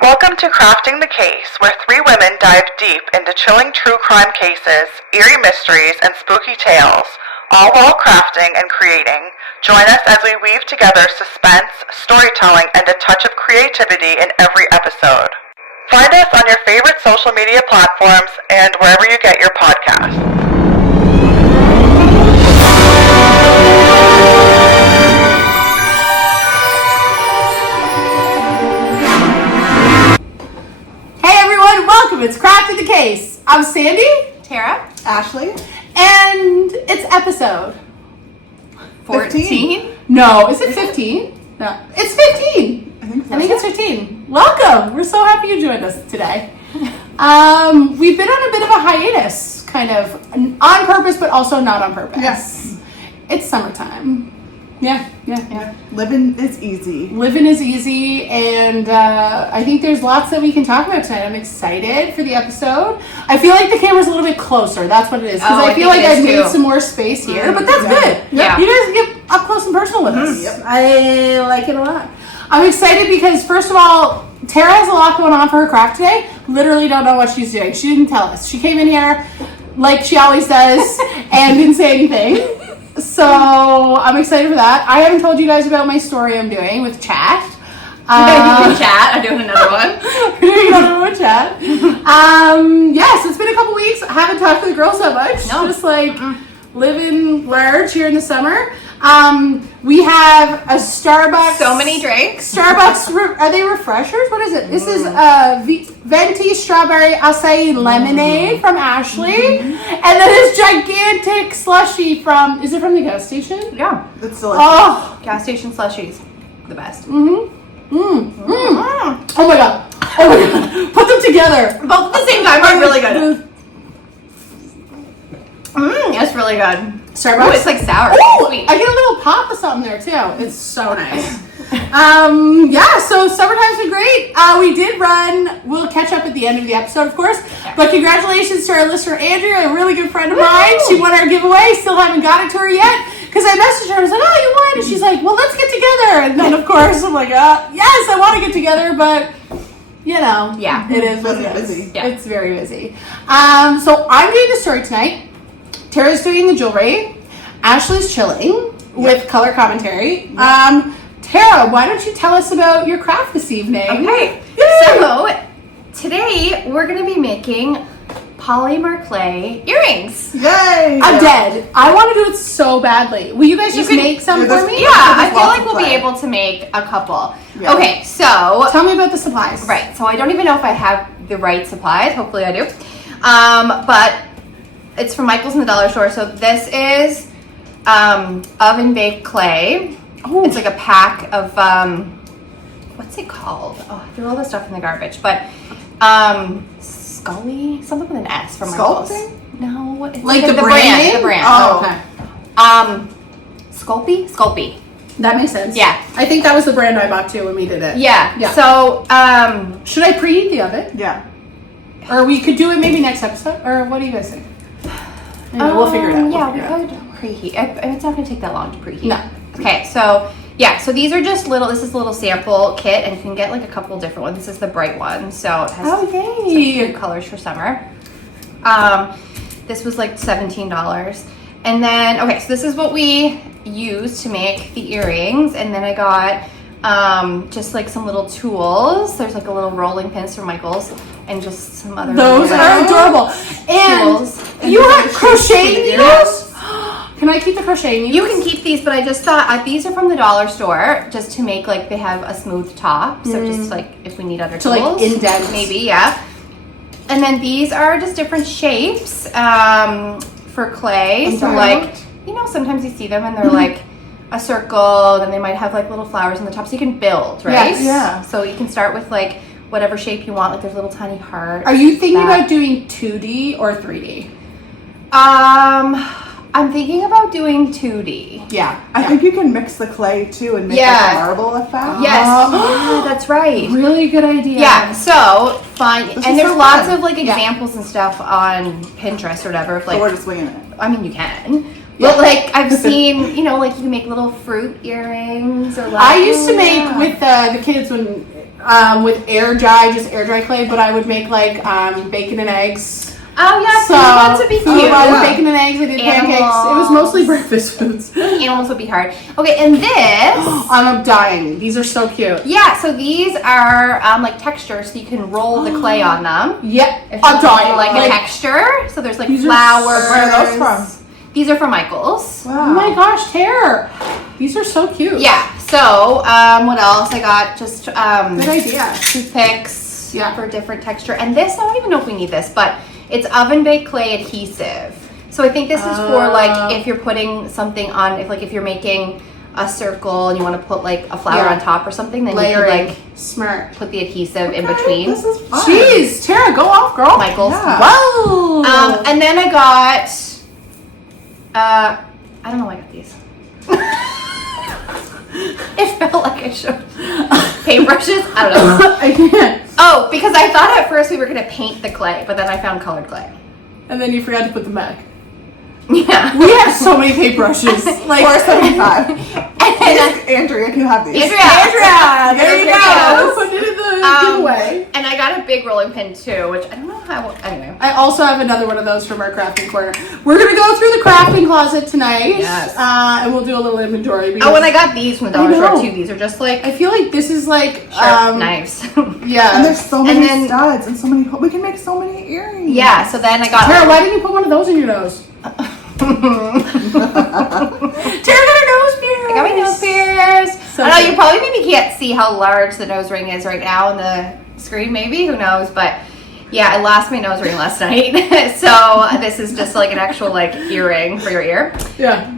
Welcome to Crafting the Case, where three women dive deep into chilling true crime cases, eerie mysteries, and spooky tales, all while crafting and creating. Join us as we weave together suspense, storytelling, and a touch of creativity in every episode. Find us on your favorite social media platforms and wherever you get your podcasts. It's Crafting the Case. I'm Sandy, Tara, Ashley, and it's episode 14. No, is it 15? No, it's 15. I think it's 15. Welcome. We're so happy you joined us today. We've been on a bit of a hiatus, kind of on purpose, but also not on purpose. Yes. It's summertime. Yeah. Living is easy. Living is easy, and I think there's lots that we can talk about tonight. I'm excited for the episode. I feel like the camera's a little bit closer. That's what it is. Because I feel like I've made some more space here, but that's good. Yeah. You guys get up close and personal with us. Yep. I like it a lot. I'm excited because, first of all, Tara has a lot going on for her craft today. Literally don't know what she's doing. She didn't tell us. She came in here like she always does and didn't say anything. So I'm excited for that. I haven't told you guys about my story I'm doing with chat. Chat. I'm doing another one. We're doing another one with chat. So it's been a couple weeks. I haven't talked to the girls that much. No. Just like living large here in the summer. We have a Starbucks. So many drinks. Starbucks. Are they refreshers? What is it? This is venti strawberry acai lemonade from Ashley, and then this gigantic slushie from. Is it from the gas station? Yeah. It's delicious. Oh, Gas station slushies. The best. Oh my god. Put them together. Both at the same time are really good. It's really good. Starbucks. Ooh, it's like sour. Oh, Sweet. I get a little pop of something there too. It's so nice. So summertime's been great. We did run. We'll catch up at the end of the episode, of course. But congratulations to our listener Andrea, a really good friend of mine. She won our giveaway. Still haven't got it to her yet because I messaged her. I was like, "Oh, you won!" And she's like, "Well, let's get together." And then, of course, I'm like, "Yes, I want to get together, but." Yeah. It is Busy, what it is. busy. Yeah. It's very busy. So I'm doing the story tonight. Tara's doing the jewelry. Ashley's chilling with color commentary. Tara, why don't you tell us about your craft this evening? Okay. Yay! So today we're going to be making polymer clay earrings. Yay! I'm dead. I want to do it so badly. Will you guys just make some for me? Yeah, I feel lots like of we'll be clay. able to make a couple. Yeah. Okay, so Tell me about the supplies. right. So I don't even know if I have the right supplies. Hopefully I do. But it's from Michael's in the dollar store. So this is oven baked clay. Oh. It's like a pack of what's it called? Oh, I threw all this stuff in the garbage. But Scully, something with an S from Michael's. Sculpting? No, it's Like the brand. brand? The brand. Oh, okay. Sculpey. That makes sense. Yeah. I think that was the brand I bought too when we did it. Yeah. So Should I preheat the oven? Yeah. Or we could do it maybe next episode? Or what do you guys think? We'll figure it out. Yeah, We'll we figure it out. could preheat. It's not going to take that long to preheat. No. Okay, so so these are just this is a little sample kit, and you can get like a couple different ones. This is the bright one, so it has some yay. cute colors for summer. This was like $17. And then, okay, so this is what we use to make the earrings, and then I got just like some little tools. There's like a little rolling pins from Michael's, and just some other Those little are adorable. And tools. you have crocheting needles? Can I keep the crocheting needles? You can keep these, but I just thought these are from the dollar store, just to make like they have a smooth top. So just like if we need other To, tools, like, indent. maybe, yeah. And then these are just different shapes for clay. So like sometimes you see them and they're like a circle, then they might have like little flowers on the top, so you can build, right? Yes. Yeah. So you can start with like whatever shape you want. Like there's little tiny hearts. Are you thinking about doing 2D or 3D? I'm thinking about doing 2D. Yeah. I think you can mix the clay too and make Yeah. like a marble effect. Yes, yeah, that's right. Really good idea. Yeah, so fine. This And is there's so lots fun. of like Yeah. examples and stuff on Pinterest or whatever. Of, So we're like, just winging it. I mean, you can. But like I've seen, like you can make little fruit earrings or like. I used to make with the kids when with air dry clay, but I would make like bacon and eggs. Oh yeah, So food ones would be food cute. ones, bacon and eggs. I did pancakes. It was mostly breakfast foods. Animals would be hard. Okay, and this. I'm dying. These are so cute. Yeah, so these are like textures, so you can roll the clay on them. Yep. If I'm you dying. like a texture. So there's like These are flowers. Where are those from? These are from Michael's. Oh my gosh, Tara. These are so cute. Yeah. So what else? I got just Good idea. toothpicks Yeah. for different texture. And this, I don't even know if we need this, but it's oven baked clay adhesive. So I think this is for like if you're putting something on, if you're making a circle and you want to put like a flower on top or something, then you could like smart. put the adhesive in between. This is fun. Jeez, Tara, go off, girl. Michael's. Yeah. Whoa. And then I got, I don't know why I got these. It felt like I showed paintbrushes. I don't know. I can't. Oh, because I thought at first we were going to paint the clay, but then I found colored clay. And then you forgot to put them back. Yeah. We have so many paintbrushes. Like $4.75. And Andrea, can you have these? Andrea, there you There go. goes. Put it in the giveaway. And I got a big rolling pin too, which I don't know how. Anyway. I also have another one of those from our crafting corner. We're gonna go through the crafting closet tonight. Yes. And we'll do a little inventory. Oh, and I got these from the I dollar store know. too. These are just like I feel like this is like sharp knives. Yeah. And there's so many then- studs and so many. We can make so many earrings. Yeah. So then I got. Tara, why didn't you put one of those in your nose? Tara got her nose pierced. I got my nose pierced. So I know cute. you probably maybe can't see how large the nose ring is right now on the screen. Maybe, who knows? But yeah, I lost my nose ring last night, so this is just like an actual like earring for your ear. Yeah. Yeah.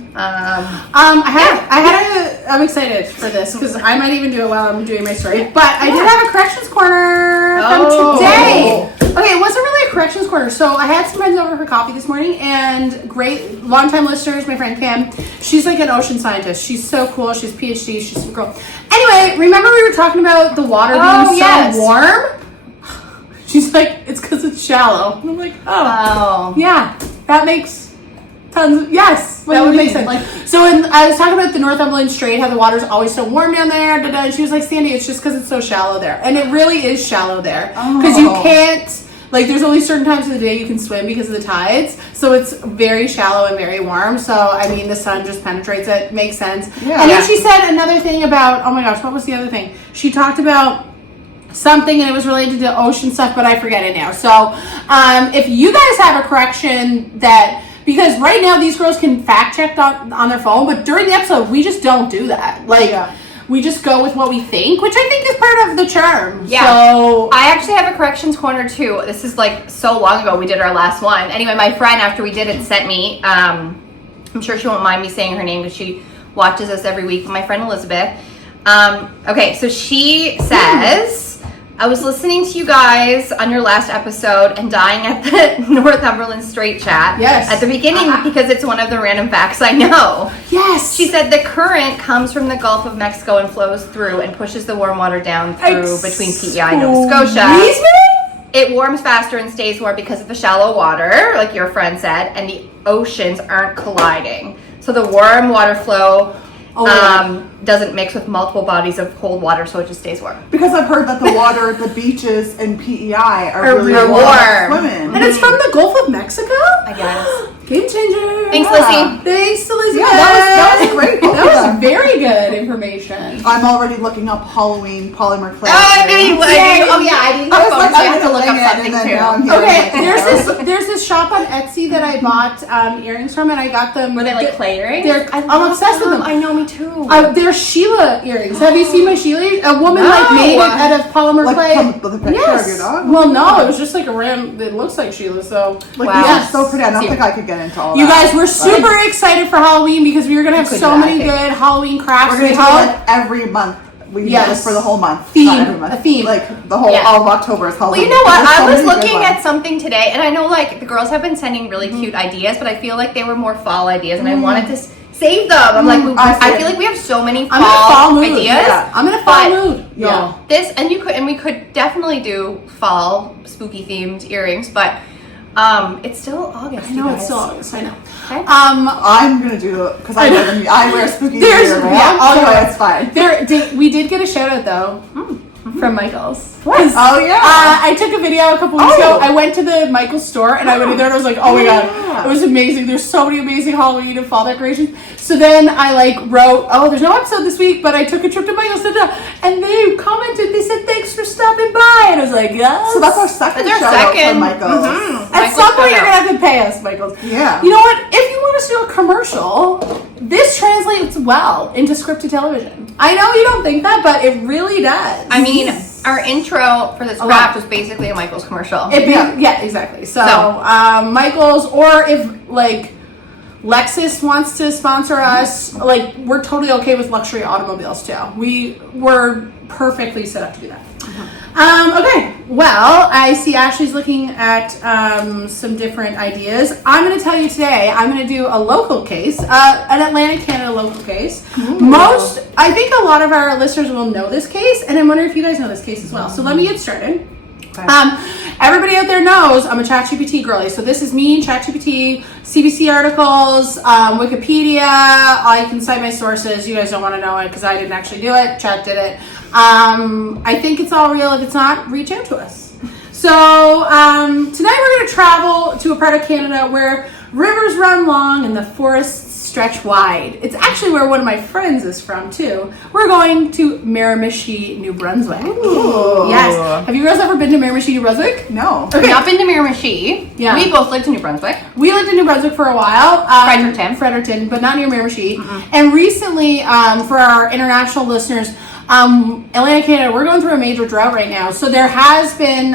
I'm excited for this because I might even do it while I'm doing my story. But I did have a corrections corner Oh. from today. Okay, it wasn't really a corrections corner. So I had some friends over for coffee this morning, and great longtime listeners, my friend Kim. She's like an ocean scientist. She's so cool. She's a PhD. She's super cool. Anyway, remember we were talking about the water being yes. so warm? She's like, it's because it's shallow. And I'm like, Oh. yeah, that makes tons of, yes, That that would would make be- sense. So I was talking about the Northumberland Strait, how the water's always so warm down there, and she was like, Sandy, it's just because it's so shallow there. And it really is shallow there. Because you can't, like, there's only certain times of the day you can swim because of the tides. So it's very shallow and very warm. So, I mean, the sun just penetrates it. Makes sense. Yeah. And then she said another thing about, oh my gosh, what was the other thing? She talked about something and it was related to ocean stuff, but I forget it now. So if you guys have a correction that, because right now these girls can fact check on their phone, but during the episode we just don't do that. Like we just go with what we think, which I think is part of the charm. Yeah. So I actually have a corrections corner too. This is like so long ago we did our last one. Anyway, my friend after we did it sent me, I'm sure she won't mind me saying her name because she watches us every week, my friend Elizabeth. Okay, so she says, I was listening to you guys on your last episode and dying at the Northumberland Strait chat. Yes. At the beginning because it's one of the random facts I know. yes, She said the current comes from the Gulf of Mexico and flows through and pushes the warm water down through between PEI and Nova Scotia. Excuse me? It warms faster and stays warm because of the shallow water, like your friend said, and the oceans aren't colliding. So the warm water flow doesn't mix with multiple bodies of cold water, so it just stays warm. Because I've heard that the water at the beaches in PEI are really warm. warm. Swimming. And it's from the Gulf of Mexico? I guess. Game changer. Thanks, Yeah. Lizzie. Thanks, Elizabeth. Yeah, that was great. Both That of was them. very good information. I'm already looking up Halloween polymer clay. I knew you would. Yay. Oh yeah, I didn't I know was like, so I I'm had to gonna look wing up it, something and then too. now I'm here. Okay, there's this shop on Etsy that I bought earrings from, and I got them. Were they like clay earrings? I'm obsessed with them. I know, me too. They're Sheila earrings. Have you seen my Sheila earrings? A woman like No. made it out of polymer Like clay. from the picture yes. of your dog? Well, no, it was just like a random. It looks like Sheila. So Like, Wow. these are so pretty. I don't See. think I could get into all you that. guys, we're super excited for Halloween because we are gonna have could so do that, many I think. good Halloween crafts. We're going We to do hope- like every month. We do Yes. this for the whole month. Theme. Not every month. A theme. Like the whole, Yeah. all of October is Halloween. Well, you know what? There's so I was many good looking ones. at something today, and I know like the girls have been sending really cute ideas, but I feel like they were more fall ideas, and I wanted to save them. I'm like, I feel like we have so many I'm in a fall fall mood. ideas. Yeah. I'm in a fall But- mood. Yeah. This and we could definitely do fall spooky themed earrings, but it's still August. I know you it's guys. still August. I know. Okay. I'm going to do it because I wear spooky There's- earrings. yeah, I'll so do it. it's fine. We did get a shout out though. from Michael's. Oh, yeah. I took a video a couple weeks ago. I went to the Michael's store and I went in there and I was like, oh my god, it was amazing. There's so many amazing Halloween and fall decorations. So then I wrote, there's no episode this week, but I took a trip to Michael's and they commented, they said, thanks for stopping by. And I was like, yes. So that's our second shout out for Michael's. At some point you're going to have to pay us, Michael's. Yeah. You know what? If you want us to do a commercial, this translates well into scripted television. I know you don't think that, but it really does. I mean, our intro for this craft was basically a Michael's commercial. Yeah, exactly. So Michael's, or if Lexus wants to sponsor us, we're totally okay with luxury automobiles too. We're perfectly set up to do that. Okay, well, I see Ashley's looking at some different ideas. I'm going to tell you today, I'm going to do a local case, an Atlantic Canada local case. I think a lot of our listeners will know this case, and I'm wondering if you guys know this case as well. So let me get started. Okay. Everybody out there knows I'm a ChatGPT girly. So this is me, ChatGPT, CBC articles, Wikipedia. I can cite my sources. You guys don't want to know it because I didn't actually do it. Chat did it. I think it's all real. If it's not, reach out to us. So tonight we're going to travel to a part of Canada where rivers run long and the forests stretch wide. It's actually where one of my friends is from too. We're going to Miramichi, New Brunswick. Ooh. Yes. Have you girls ever been to Miramichi, New Brunswick? No. Okay. Not been to Miramichi. Yeah. We both lived in New Brunswick. We lived in New Brunswick for a while. Fredericton, but not near Miramichi. And recently, for our international listeners, Atlantic Canada, we're going through a major drought right now. So there has been,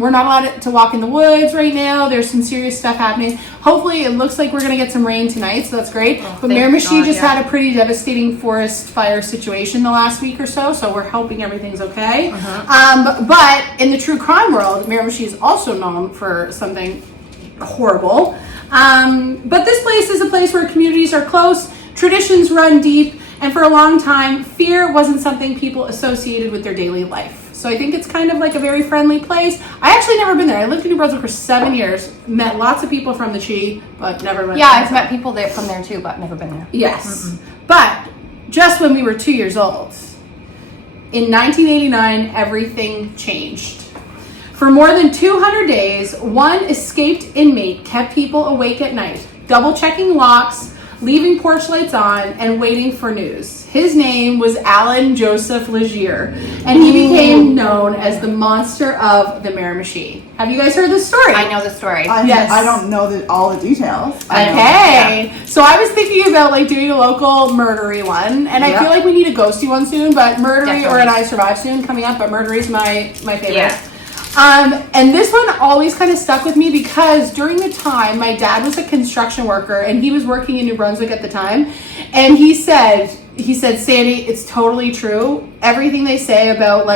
we're not allowed to walk in the woods right now. There's some serious stuff happening. Hopefully, it looks like we're going to get some rain tonight, so that's great. But Miramichi just had a pretty devastating forest fire situation the last week or so we're hoping everything's okay. But in the true crime world, Miramichi is also known for something horrible. But this place is a place where communities are close, traditions run deep, and for a long time, fear wasn't something people associated with their daily life. So I think it's kind of like a very friendly place. I actually never been there. I lived in New Brunswick for 7 years, met lots of people from the Chi, but never went there. Yeah, I've met people there from there too, but never been there. Yes. But just when we were 2 years old, in 1989, everything changed. For more than 200 days, one escaped inmate kept people awake at night, double-checking locks, leaving porch lights on, and waiting for news. His name was Allan Joseph Legere, and he became known as the monster of the Miramichi. Have you guys heard this story? I know the story. Yes. I don't know all the details. Okay. So I was thinking about doing a local murdery one, and I feel like we need a ghosty one soon, but murdery or an I Survive soon coming up, but murdery's my favorite. Yeah. And this one always kind of stuck with me because during the time my dad was a construction worker and he was working in New Brunswick at the time, and he said, Sandy, it's totally true. Everything they say about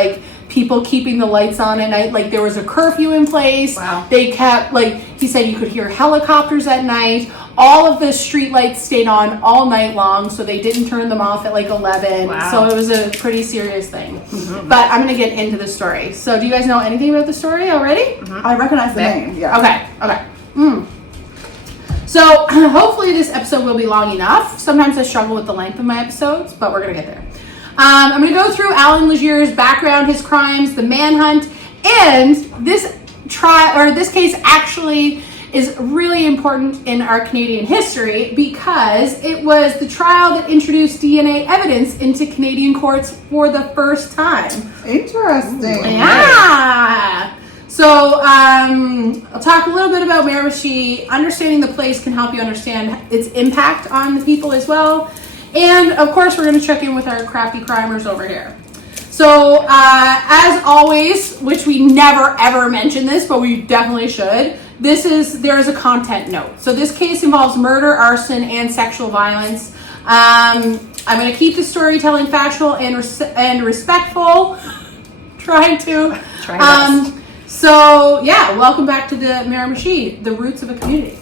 people keeping the lights on at night, there was a curfew in place. Wow. They kept he said you could hear helicopters at night. All of the street lights stayed on all night long, so they didn't turn them off at 11. Wow. So it was a pretty serious thing. But I'm going to get into the story. So do you guys know anything about the story already? I recognize the name. Yeah. Okay. So hopefully this episode will be long enough. Sometimes I struggle with the length of my episodes, but we're going to get there. I'm going to go through Allan Legere's background, his crimes, the manhunt, and this case actually is really important in our Canadian history because it was the trial that introduced DNA evidence into Canadian courts for the first time. Interesting. Yeah. So I'll talk a little bit about Miramichi. Understanding the place can help you understand its impact on the people as well. And of course, we're going to check in with our crafty crimers over here. So as always, which we never ever mention this, but we definitely should, there is a content note. So this case involves murder, arson, and sexual violence. I'm going to keep the storytelling factual and respectful. Trying to. So yeah, welcome back to the Miramichi, the roots of a community.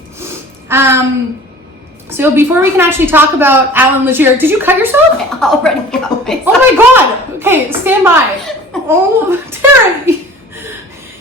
So before we can actually talk about Allan Legere, did you cut yourself? I already cut myself. Oh my god! Okay, stand by. Oh, Tara,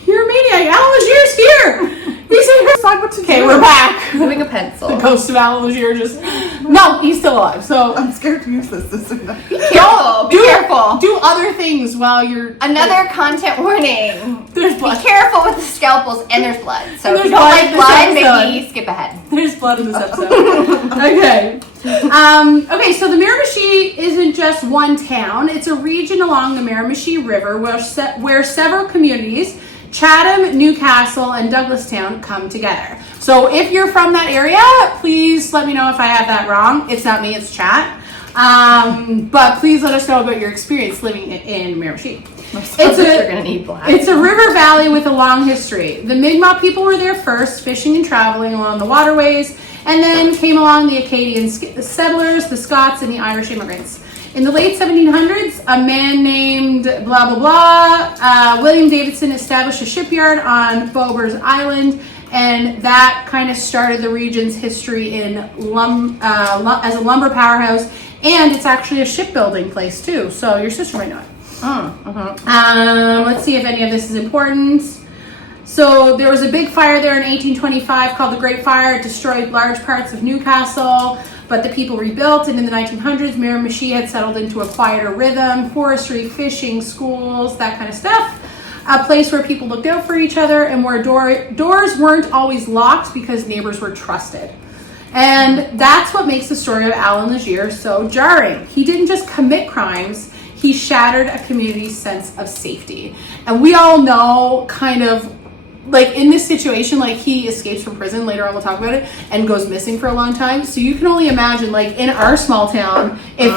you're a maniac. Allan Legere's here. He's in her. Decide what to do. Okay, we're back. Moving a pencil. The ghost of Allan Legere just No, he's still alive. So I'm scared to use this. Careful. Be careful. do other things while you're. Another content warning. There's blood. Be careful with the scalpels, and there's blood. So if There's you don't blood like in this blood, episode. maybe skip ahead. There's blood in this episode. Okay. Okay, so the Miramichi isn't just one town. It's a region along the Miramichi River where several communities, Chatham, Newcastle, and Douglastown, come together. So if you're from that area, please let me know if I have that wrong. It's not me, it's chat. But please let us know about your experience living in Miramichi. You're gonna need black. It's a river valley with a long history. The Mi'kmaq people were there first, fishing and traveling along the waterways, and then came along the Acadian settlers, the Scots, and the Irish immigrants. In the late 1700s, a man named blah, blah, blah, William Davidson established a shipyard on Bobers Island, and that kind of started the region's history in as a lumber powerhouse, and it's actually a shipbuilding place too, so your sister might know it. Let's see if any of this is important. So there was a big fire there in 1825 called the Great Fire. It destroyed large parts of Newcastle, but the people rebuilt, and in the 1900s, Miramichi had settled into a quieter rhythm, forestry, fishing, schools, that kind of stuff. A place where people looked out for each other and where doors weren't always locked because neighbors were trusted. And that's what makes the story of Allan Legere so jarring. He didn't just commit crimes, he shattered a community's sense of safety. And we all know kind of, like in this situation, like he escapes from prison, later on we'll talk about it, and goes missing for a long time. So you can only imagine, like in our small town, if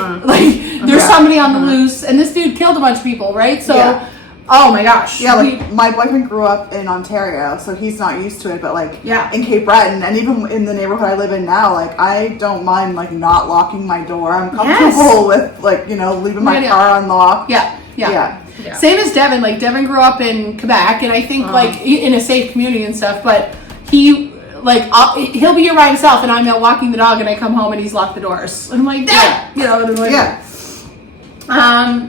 there's somebody on the loose, and this dude killed a bunch of people, right? So, oh my gosh. Yeah, like my boyfriend grew up in Ontario, so he's not used to it, but like in Cape Breton, and even in the neighborhood I live in now, like I don't mind like not locking my door. I'm comfortable with like, leaving my car unlocked. Yeah. Same as Devin. Like Devin grew up in Quebec, and I think like in a safe community and stuff. But he he'll be here by himself, and I'm out walking the dog, and I come home and he's locked the doors. And I'm like,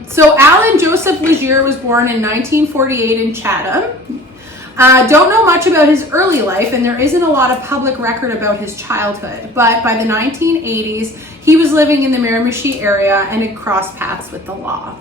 So Allan Joseph Legere was born in 1948 in Chatham. Don't know much about his early life, and there isn't a lot of public record about his childhood. But by the 1980s, he was living in the Miramichi area and had crossed paths with the law.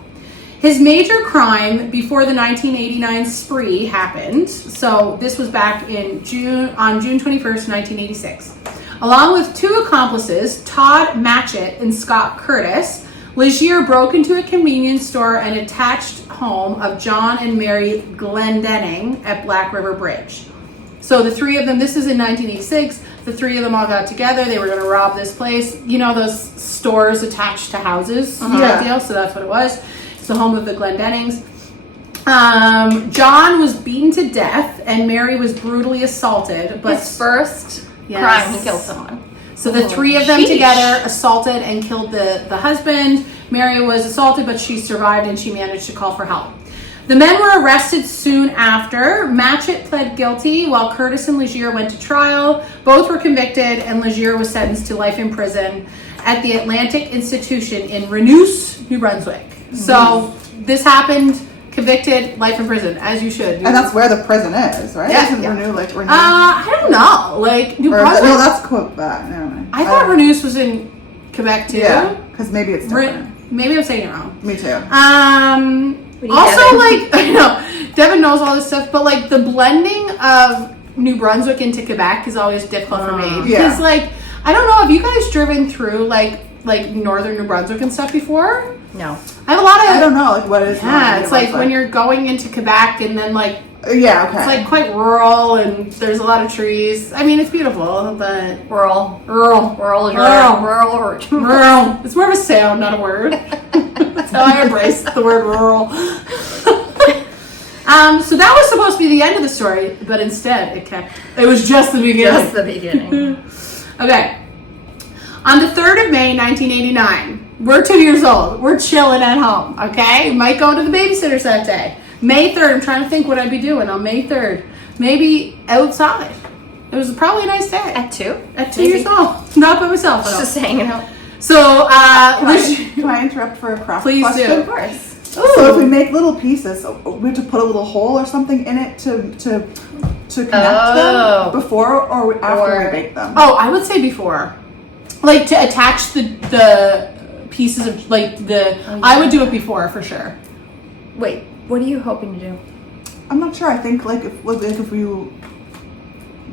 His major crime before the 1989 spree happened, so this was back on June 21st, 1986. Along with two accomplices, Todd Matchett and Scott Curtis, Legere broke into a convenience store and attached home of John and Mary Glendenning at Black River Bridge. So the three of them, this is in 1986, the three of them all got together. They were going to rob this place. You know those stores attached to houses? That deal? So that's what it was. It's the home of the Glendennings. John was beaten to death and Mary was brutally assaulted. But his first crime, he killed someone. So the three of them together assaulted and killed the husband. Mary was assaulted, but she survived and she managed to call for help. The men were arrested soon after. Matchett pled guilty while Curtis and Legere went to trial. Both were convicted and Legere was sentenced to life in prison at the Atlantic Institution in Renouse, New Brunswick. So this happened, convicted, life in prison, as you should. And that's where the prison is, right? Yeah. Renew. I don't know. Like New Brunswick. No, that's Quebec. Never mind. I thought Renouse was in Quebec too. Yeah, because maybe it's different. Maybe I'm saying it wrong. Me too. Also, like, I know Devin knows all this stuff, but like the blending of New Brunswick into Quebec is always difficult for me because, like, I don't know, have you guys driven through like northern New Brunswick and stuff before? No. I have a lot of. I don't know, like what is. Yeah, it's like when you're going into Quebec and then like. Yeah, okay. It's like quite rural and there's a lot of trees. I mean, it's beautiful, but rural. It's more of a sound, not a word. That's how I embrace the word rural. So that was supposed to be the end of the story, but instead it was just the beginning. Just the beginning. Okay. On the 3rd of May, 1989, we're 2 years old. We're chilling at home, okay? Might go to the babysitter's that day. May 3rd, I'm trying to think what I'd be doing on May 3rd. Maybe outside. It was probably a nice day. At 2? At 2 years old. Not by myself. Just hanging out. So, can I interrupt for a craft please question? do. Of course. Ooh. So if we make little pieces, we have to put a little hole or something in it to connect them before or after we bake them? Oh, I would say before. like to attach the pieces of like the. Oh, yeah. I would do it before for sure. Wait, what are you hoping to do? I'm not sure. I think like if you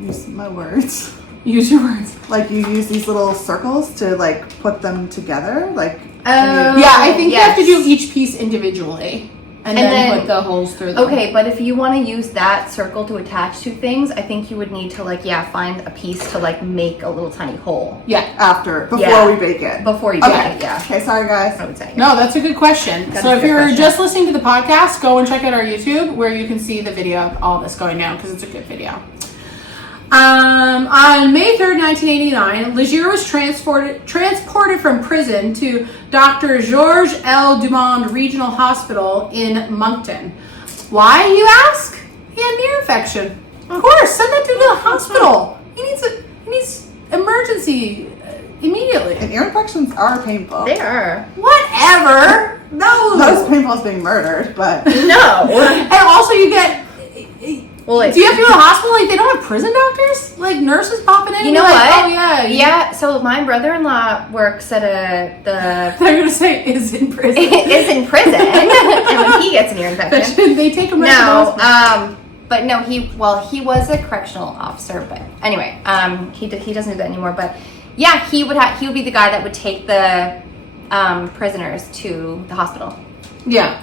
use my words. Use your words. Like you use these little circles to like put them together, like. Yeah, I think you have to do each piece individually, and then put the holes through them. Okay, but if you want to use that circle to attach to things, I think you would need to like find a piece to like make a little tiny hole. Yeah. Before we bake it. Before you bake Okay. it, yeah. Okay, sorry guys. I would say. No, that's a good question. That So is a if good you're question. just listening to the podcast, go and check out our YouTube where you can see the video of all this going down because it's a good video. On May 3rd, 1989, Legere was transported from prison to Dr. Georges L. Dumond Regional Hospital in Moncton. Why, you ask? He had an ear infection. Of course, send that dude to the hospital. He needs emergency immediately. And ear infections are painful. They are. Whatever. No. Not as painful as being murdered, but. No. And also you get... Well, do you have to go to the hospital? Like, they don't have prison doctors? Like, nurses popping in? You and know like, what? Oh, yeah. Yeah, so my brother-in-law works at They're going to say is in prison. is in prison, and when he gets an ear infection. They take him right to the hospital. But no, he was a correctional officer, but anyway, he doesn't do that anymore. But yeah, he would be the guy that would take the prisoners to the hospital. Yeah.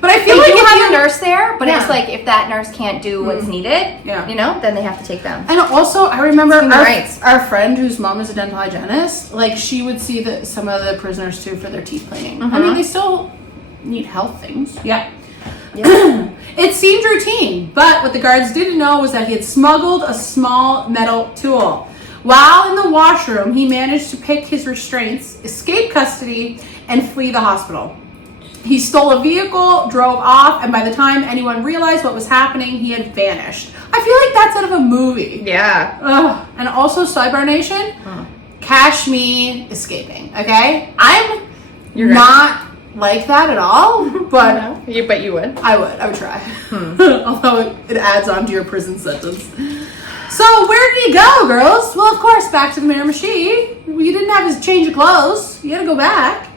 But I They feel like do if have you a nurse there, but Yeah. it's like if that nurse can't do what's needed, Yeah. then they have to take them. And also, I remember Human rights. our friend whose mom is a dental hygienist, like, she would see some of the prisoners, too, for their teeth cleaning. I mean, they still need health things. Yeah. It seemed routine, but what the guards didn't know was that he had smuggled a small metal tool. While in the washroom, he managed to pick his restraints, escape custody, and flee the hospital. He stole a vehicle, drove off, and by the time anyone realized what was happening, he had vanished. I feel like that's out of a movie. Yeah. Ugh. And also, Sidebar Nation, cash me escaping, okay? I'm not like that at all, but But you would. I would try. Although it adds on to your prison sentence. So where did he go, girls? Well, of course, back to the Miramichi. You didn't have his change of clothes. You had to go back.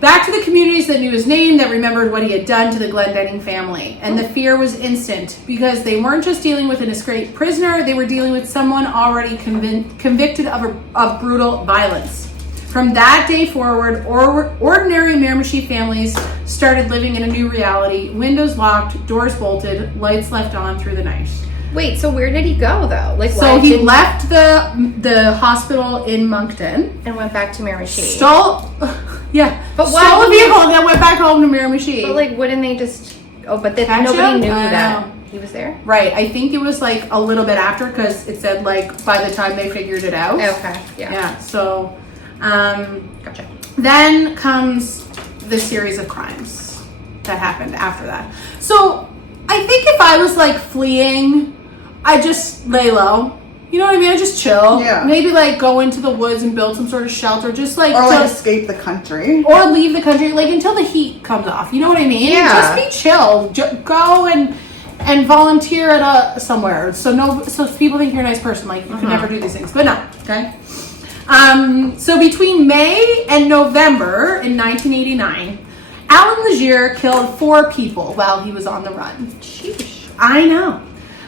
Back to the communities that knew his name, that remembered what he had done to the Glendenning family. And the fear was instant, because they weren't just dealing with an escaped prisoner, they were dealing with someone already convicted of brutal violence. From that day forward, ordinary Miramichi families started living in a new reality. Windows locked, doors bolted, lights left on through the night. Wait, so where did he go though? Like, So he left the hospital in Moncton and went back to Miramichi. Stole But why stole a would vehicle and then went back home to Miramichi. But like, wouldn't they just? Oh, but then Catch nobody him? knew I that know. he was there. Right, I think it was like a little bit after, because it said like by the time they figured it out. Okay, yeah. Yeah. So, Gotcha. then comes the series of crimes that happened after that. So I think if I was like fleeing, I just lay low. You know what I mean? I just chill. Yeah. Maybe like go into the woods and build some sort of shelter, just like Or like to- escape the country. or leave the country, like until the heat comes off. You know what I mean? Yeah. Just be chill. Go and volunteer at somewhere. So people think you're a nice person. Like you could never do these things, but no. Okay. So between May and November in 1989, Allan Legere killed 4 people while he was on the run. Sheesh. I know.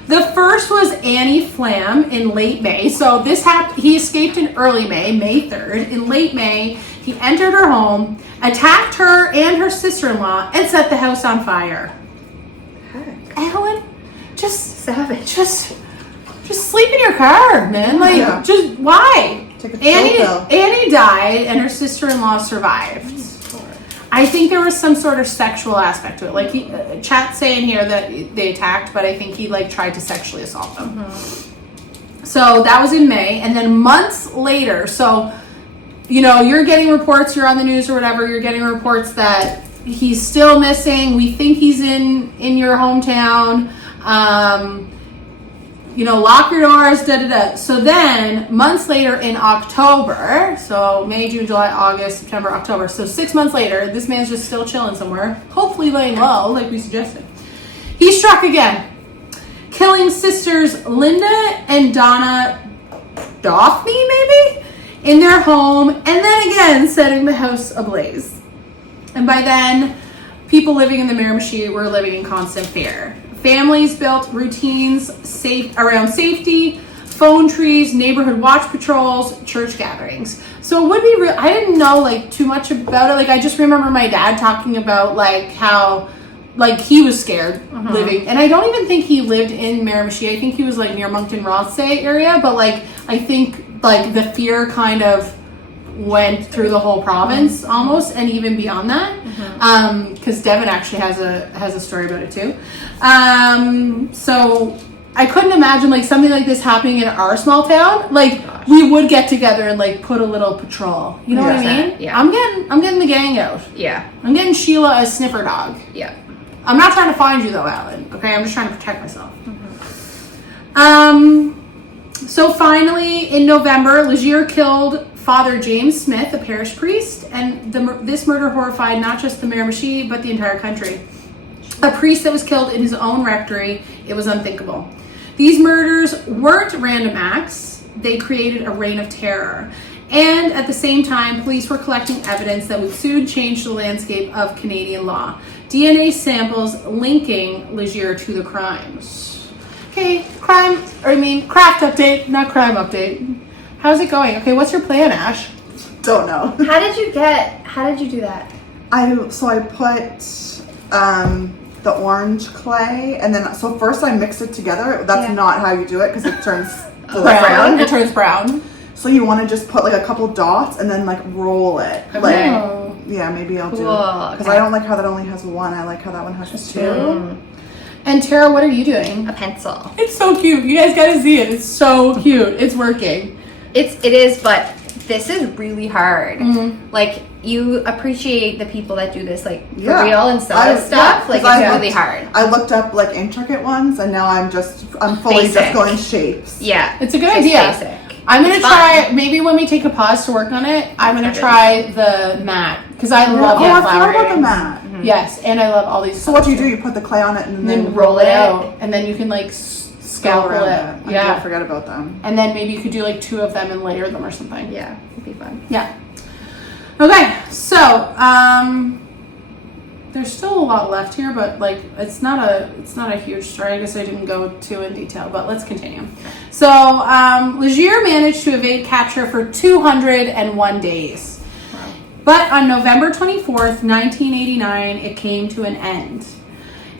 The first was Annie Flam in late May. So this happened. He escaped in early May, May 3rd. In late May, he entered her home, attacked her and her sister-in-law, and set the house on fire. Heck. Alan, just Savage. just sleep in your car, man. Like, Yeah. just why? Take a chill pill. Annie died, and her sister-in-law survived. I think there was some sort of sexual aspect to it. Like, chat's saying here that they attacked, but I think he like tried to sexually assault them. So that was in May, and then months later. So, you're getting reports. You're on the news or whatever. You're getting reports that he's still missing. We think he's in your hometown. Lock your doors, da-da-da. So then, months later in October, so May, June, July, August, September, October, so 6 months later, this man's just still chilling somewhere, hopefully laying low, like we suggested. He struck again, killing sisters Linda and Donna Daphne, maybe? in their home, and then again setting the house ablaze. And by then, people living in the Miramichi were living in constant fear. Families built routines around safety, phone trees, neighborhood watch patrols, church gatherings. So it would be real. I didn't know like too much about it. Like I just remember my dad talking about like how like he was scared living, and I don't even think he lived in Miramichi. I think he was like near Moncton Rothsay area, but like I think like the fear kind of went through the whole province almost, and even beyond that, because Devin actually has a story about it too. So I couldn't imagine like something like this happening in our small town. Like we would get together and like put a little patrol. You know what I mean? Yeah. I'm getting the gang out. Yeah. I'm getting Sheila a sniffer dog. Yeah. I'm not trying to find you though, Alan. Okay, I'm just trying to protect myself. So finally, in November, Legere killed Father James Smith, a parish priest, and this murder horrified not just the Miramichi, but the entire country. A priest that was killed in his own rectory. It was unthinkable. These murders weren't random acts. They created a reign of terror. And at the same time, police were collecting evidence that would soon change the landscape of Canadian law. DNA samples linking Legere to the crimes. Okay, craft update, not crime update. How's it going? Okay, what's your plan, Ash? Don't know. How did you do that? I put the orange clay, and then so first I mix it together. That's not how you do it because it turns brown. It turns brown. So you want to just put like a couple dots and then like roll it. Okay. Like, yeah, maybe I'll do because I don't like how that only has one. I like how that one has two. And Tara, what are you doing? A pencil. It's so cute. You guys gotta see it. It's so cute. It's working. It is, but this is really hard. Like you appreciate the people that do this, like for real and sell this stuff. Like it's really hard. I looked up like intricate ones, and now I'm fully Basic. just going shapes. Yeah, It's a good idea. Basic. I'm gonna try, maybe when we take a pause to work on it, I'm gonna try the mat. Because I love I flower forgot about the earrings. mat. Yes, and I love all these. So what do? You put the clay on it and then roll it out, and then you can like scalpel it. I Yeah. forgot about them. And then maybe you could do like 2 of them and layer them or something. Yeah, it'd be fun. Yeah. Okay, so there's still a lot left here, but like it's not a huge story. I guess I didn't go too in detail, but let's continue. So Legere managed to evade capture for 201 days. But on November 24th, 1989, it came to an end.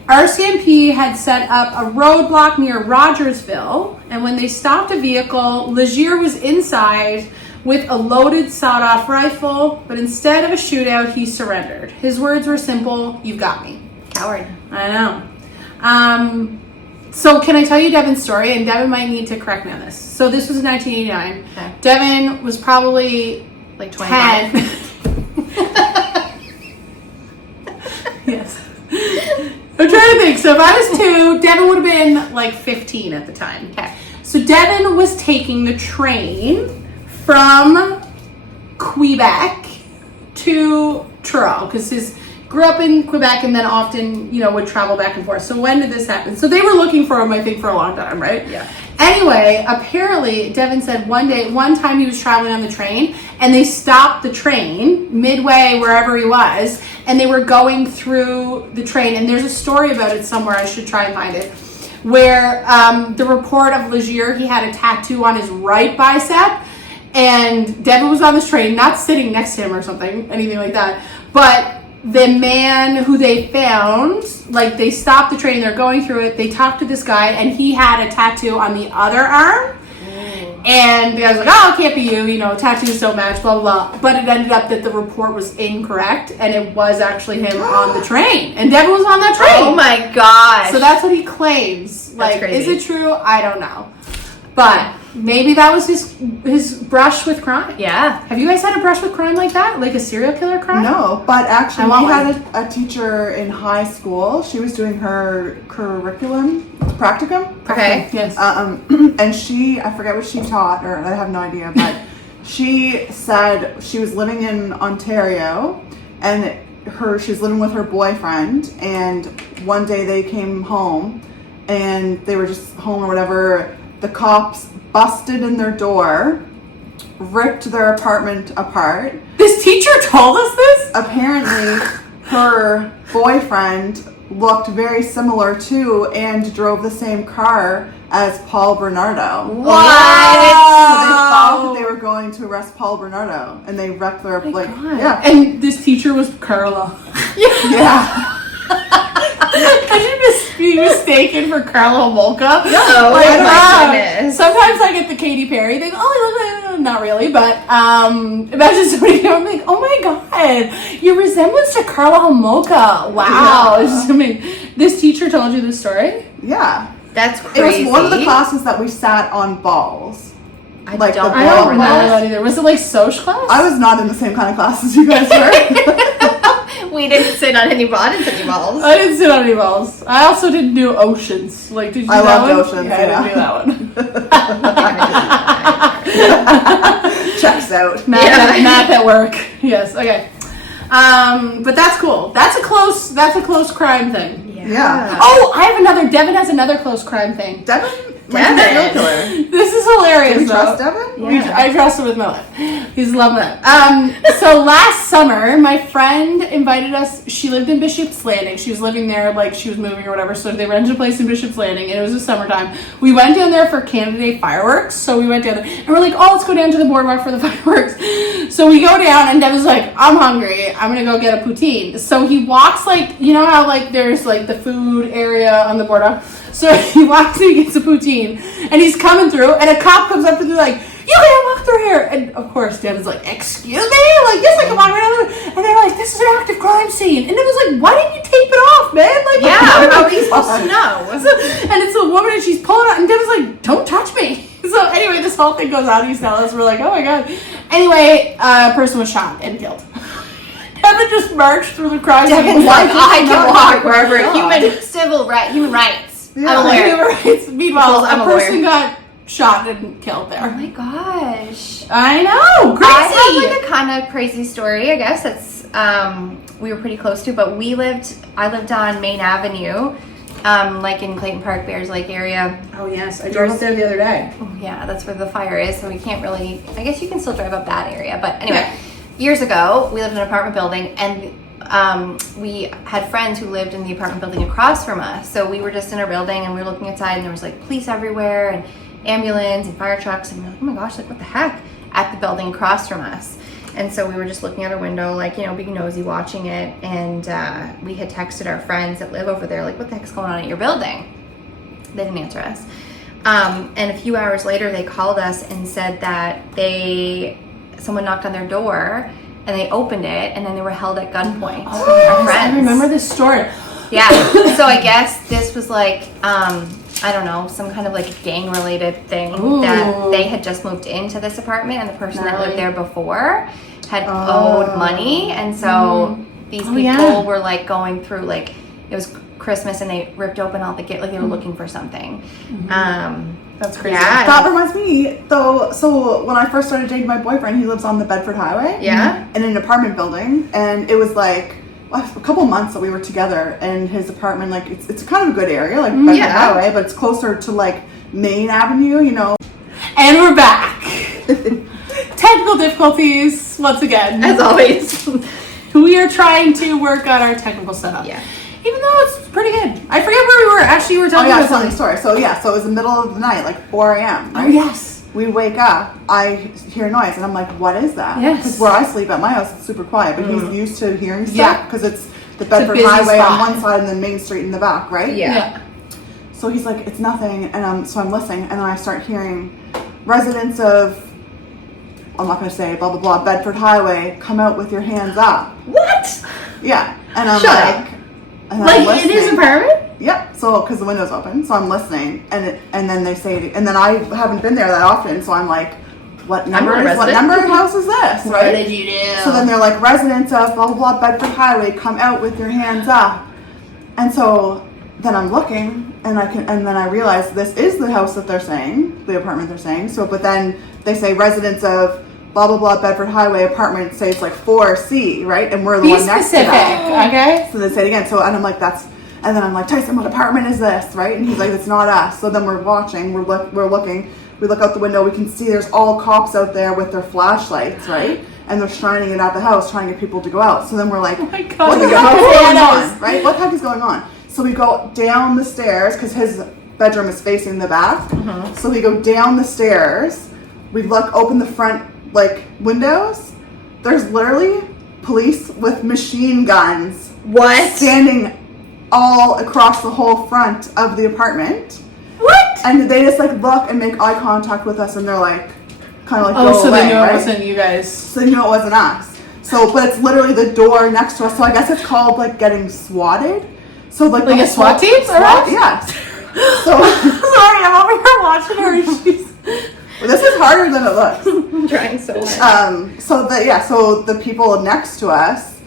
RCMP had set up a roadblock near Rogersville, and when they stopped a vehicle, Legere was inside with a loaded sawed-off rifle, but instead of a shootout, he surrendered. His words were simple: "You've got me." Coward. I know. So can I tell you Devin's story? And Devin might need to correct me on this. So this was 1989. Okay. Devin was probably Like 25. 10. Yes. I'm trying to think. So if I was 2, Devin would have been like 15 at the time. Okay. So Devin was taking the train from Quebec to Toronto because his grew up in Quebec and then often, would travel back and forth. So when did this happen? So they were looking for him, I think, for a long time, right? Yeah. Anyway, apparently, Devin said one time he was traveling on the train and they stopped the train midway wherever he was and they were going through the train. And there's a story about it somewhere, I should try and find it, where the report of Legere, he had a tattoo on his right bicep and Devin was on this train, not sitting next to him or something, anything like that, but the man who they found, like they stopped the train, they're going through it, they talked to this guy and he had a tattoo on the other arm. And the guy was like, "Oh, it can't be you, tattoos don't match, blah, blah, blah." But it ended up that the report was incorrect and it was actually him on the train. And Devin was on that train. Oh my gosh. So that's what he claims. Like, crazy. Is it true? I don't know. But maybe that was his brush with crime. Yeah. Have you guys had a brush with crime like that? Like a serial killer crime? No, but actually I we want had a teacher in high school. She was doing her practicum. Okay. Yes. And I forget what she taught, or I have no idea, but she said she was living in Ontario and she was living with her boyfriend, and one day they came home and they were just home or whatever. The cops busted in their door ripped their apartment apart. This teacher told us this? Apparently, her boyfriend looked very similar to and drove the same car as Paul Bernardo. What? So they thought that they were going to arrest Paul Bernardo, and they wrecked their yeah. And this teacher was Carla. Yeah. Imagine just be mistaken for Carla Homolka. Oh my goodness. Sometimes I get the Katy Perry thing. Oh, look, not really, but imagine somebody going like, "Oh my god, your resemblance to Carla Homolka." Wow. Yeah. I mean, this teacher told you this story? Yeah. That's crazy. It was one of the classes that we sat on balls. I Like don't the I don't ball remember class. that either. Was it like Soch class? I was not in the same kind of class as you guys were. We didn't sit on any balls. I didn't sit on any balls. I also didn't do oceans. Like, did you do I that loved one? oceans, Yeah, I didn't do that one. Checks out. Math at work. Yes. Okay. But that's cool. That's a close crime thing. Yeah. Oh, I have another. Devin has another close crime thing. Devin? Devin. This is hilarious. Do we trust though. Devin? Yeah. I trust him with my life. He's loving that. So last summer, my friend invited us. She lived in Bishop's Landing. She was living there, like she was moving or whatever. So they rented a place in Bishop's Landing, and it was the summertime. We went down there for Canada Day fireworks. So we went down there, and we're like, "Oh, let's go down to the boardwalk for the fireworks." So we go down, and Devin's like, "I'm hungry. I'm gonna go get a poutine." So he walks like, you know how like there's like the food area on the boardwalk. So he walks and he gets a poutine, and he's coming through, and a cop comes up to me like, "You can't walk through here." And of course, Devin's like, "Excuse me?" Like, "Yes, I can walk right over." And they're like, "This is an active crime scene." And it was like, "Why didn't you tape it off, man?" Like, Yeah, how are you supposed to know? And it's a woman, and she's pulling out, and Devin's like, "Don't touch me." So anyway, this whole thing goes on. He's telling us, we're like, "Oh my god." Anyway, a person was shot and killed. Devin just marched through the crime scene. Devin's like, I can walk wherever. God. Human rights. Yeah. I'm a lawyer. Meanwhile, I'm a a person lawyer. got shot and killed Oh there. my gosh. I know, crazy. I have like a kind of crazy story, I guess. It's we were pretty close to, but I lived on Main Avenue, like in Clayton Park, Bears Lake area. Oh yes, I drove there the other day. Oh, yeah, that's where the fire is, so we can't really, I guess you can still drive up that area. But anyway, years ago, we lived in an apartment building, and we had friends who lived in the apartment building across from us. So we were just in our building, and we were looking outside, and there was like police everywhere, and ambulance and fire trucks, and we're like, oh my gosh, like what the heck, at the building across from us. And so we were just looking out our window, like, you know, being nosy, watching it. And we had texted our friends that live over there, like, what the heck's going on at your building? They didn't answer us. And a few hours later, they called us and said that someone knocked on their door, and they opened it, and then they were held at gunpoint. Our friends. I remember this story. Yeah. So I guess this was like, I don't know, some kind of like gang related thing. Ooh. That they had just moved into this apartment, and the person that lived there before had owed money. And so these people were like going through, like, it was Christmas, and they ripped open all the like they were looking for something. That's crazy. Yeah. That reminds me, though. So when I first started dating my boyfriend, he lives on the Bedford Highway. Yeah. In an apartment building, and it was like a couple months that we were together. And his apartment, like, it's kind of a good area, like Bedford Highway, but it's closer to like Main Avenue, you know. And we're back. Technical difficulties once again. As always. We are trying to work on our technical setup. Yeah. Even though it's pretty good. I forget where we were. Actually, you were Oh telling yeah, us telling something. the story. So it was the middle of the night, like 4 a.m. Oh Right? yes. We wake up, I hear noise, and I'm like, what is that? Yes. Because where I sleep at my house, it's super quiet, but he's used to hearing Yeah. stuff because it's the Bedford busy Highway spot. on one side and then Main Street in the back, right? Yeah. So he's like, it's nothing, and so I'm listening, and then I start hearing residents of, I'm not going to say blah blah blah, Bedford Highway, come out with your hands up. What? Yeah, and I'm Shut like, up. and I'm Like in his listening. apartment? Yep. So because the window's open, so I'm listening, and then they say, and then I haven't been there that often, so I'm like, what number house is this? What Right? did you do? So then they're like, residents of blah blah blah Bedford Highway, come out with your hands up. And so then I'm looking, and then I realize this is the house that they're saying, the apartment they're saying. So, but then they say residents of blah blah blah Bedford Highway apartment, say it's like 4C, right? And we're the Be one next to specific, that. okay? So they say it again. So and I'm like, and then I'm like, Tyson, what apartment is this, right? And he's like, it's not us. So then we're watching, we're looking. we look out the window, we can see there's all cops out there with their flashlights, right? And they're shining it at the house, trying to get people to go out. So then we're like, Oh my God. what the heck is going on, right? What the heck is going on? So we go down the stairs, because his bedroom is facing the back. So we go down the stairs, we open the front, like, windows. There's literally police with machine guns. What? Standing all across the whole front of the apartment. What? And they just, like, look and make eye contact with us, and they're like, kind of like, Oh, go so away, they knew right? it wasn't you guys. So they knew it wasn't us. So, but it's literally the door next to us. So I guess it's called, like, getting swatted. So, like Like the a SWAT team? SWAT, yes. So Sorry, I'm over here watching her and she's... this is harder than it looks. I'm trying so hard. So the people next to us,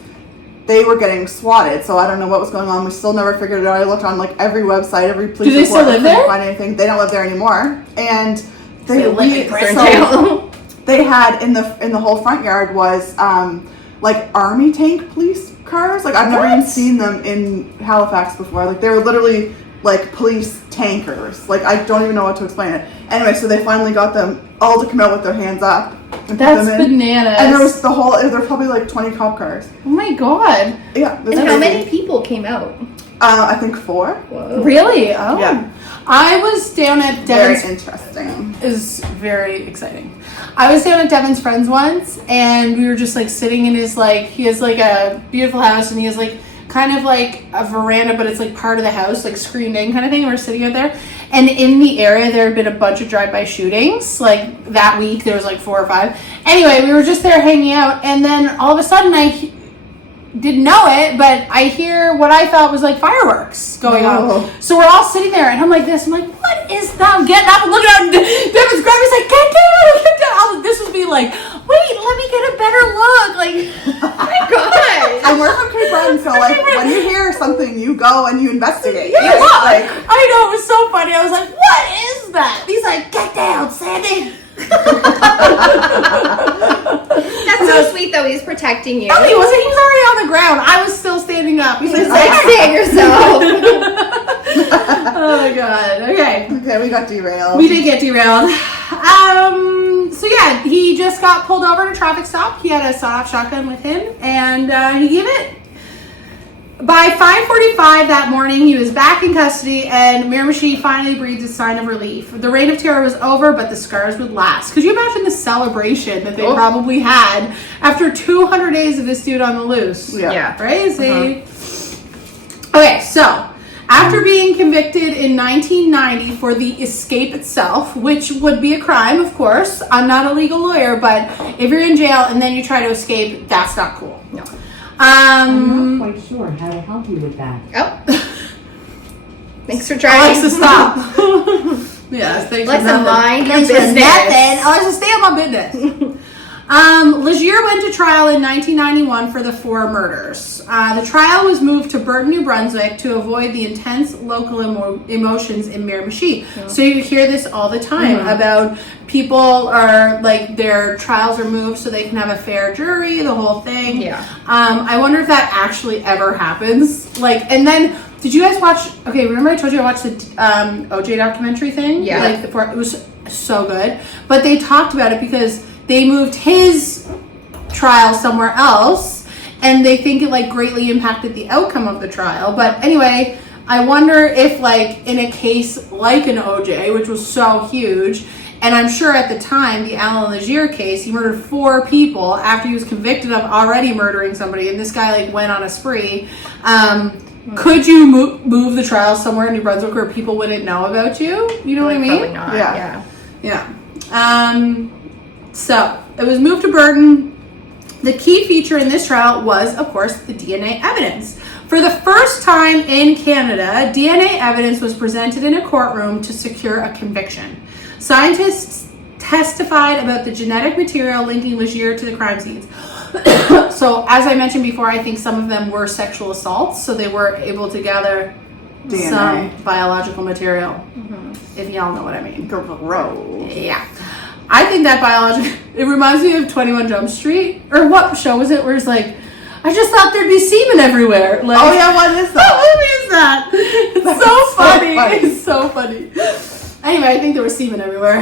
they were getting swatted. So I don't know what was going on. We still never figured it out. I looked on like every website, every police Do they report. still live I couldn't there? find anything. They don't live there anymore. And they jail. they had in the whole front yard was like army tank police cars. Like I've never even seen them in Halifax before. Like they were literally like police tankers. Like I don't even know what to explain it. Anyway, so they finally got them all to come out with their hands up and That's put them in. bananas. And there was there were probably like 20 cop cars. Oh my God. Yeah. And how many people came out? I think 4. Whoa. Really? Oh. Yeah. I was down at Very Devin's... interesting. Is very exciting. I was down at Devin's friends once, and we were just like sitting in his like, he has like a beautiful house, and he has like kind of like a veranda, but it's like part of the house, like screened in kind of thing. And we're sitting out there, and in the area there had been a bunch of drive-by shootings. Like that week, there was like 4 or 5. Anyway, we were just there hanging out, and then all of a sudden I didn't know it, but I hear what I thought was like fireworks going on. So we're all sitting there, and I'm like this. I'm like, what is that? I'm getting up and looking at Devin's grabbing. He's like, get down, get down. This was me like, wait, let me get a better look. Like, Oh my God. And we're from Cape Breton, so like when you hear something, you go and you investigate. yeah, It's like, I know, it was so funny. I was like, what is that? He's like, get down, Sandy. That's so sweet though. He's protecting you. No, he wasn't. He was already on the ground. I was still standing up. He's He's like, like, save yourself. oh my God. Okay. okay, we got derailed. We did get derailed. So yeah, he just got pulled over at a traffic stop. He had a sawed-off shotgun with him, and he gave it. By 5:45 that morning, he was back in custody, and Miramichi finally breathed a sign of relief. The reign of terror was over, but the scars would last. Could you imagine the celebration that they probably had after 200 days of this dude on the loose? Yeah. Crazy. Okay, so after being convicted in 1990 for the escape itself, which would be a crime, of course. I'm not a legal lawyer, but if you're in jail and then you try to escape, that's not cool. No. I'm not quite sure how to help you with that. Oh. Thanks for trying. Alexa, stop. Yes, thanks Alexa, for nothing. mind your Thanks for business. nothing. Alexa, stay on my business. Legere went to trial in 1991 for the 4 murders. The trial was moved to Burton, New Brunswick to avoid the intense local emotions in Miramichi. Yeah. So you hear this all the time about people are like their trials are moved so they can have a fair jury, the whole thing. Yeah. I wonder if that actually ever happens. Like, and then did you guys watch? Okay, remember I told you I watched the OJ documentary thing? Yeah. Like it was so good, but they talked about it because they moved his trial somewhere else, and they think it like greatly impacted the outcome of the trial. But anyway, I wonder if like in a case like an OJ, which was so huge, and I'm sure at the time the Allan Legere case, he murdered 4 people after he was convicted of already murdering somebody, and this guy like went on a spree. Could you move the trial somewhere in New Brunswick where people wouldn't know about you? You know what I mean? Probably not. Yeah. Yeah. So it was moved to Burton. The key feature in this trial was, of course, the DNA evidence. For the first time in Canada, DNA evidence was presented in a courtroom to secure a conviction. Scientists testified about the genetic material linking Legere to the crime scenes. So, as I mentioned before, I think some of them were sexual assaults, so they were able to gather DNA. some biological material, if y'all know what I mean. Gross. Yeah. I think that biological, it reminds me of 21 Jump Street, or what show was it, where it's like, I just thought there'd be semen everywhere. Like, Oh yeah, what is that? what movie is that? It's so funny. It's so funny. Anyway, I think there was semen everywhere.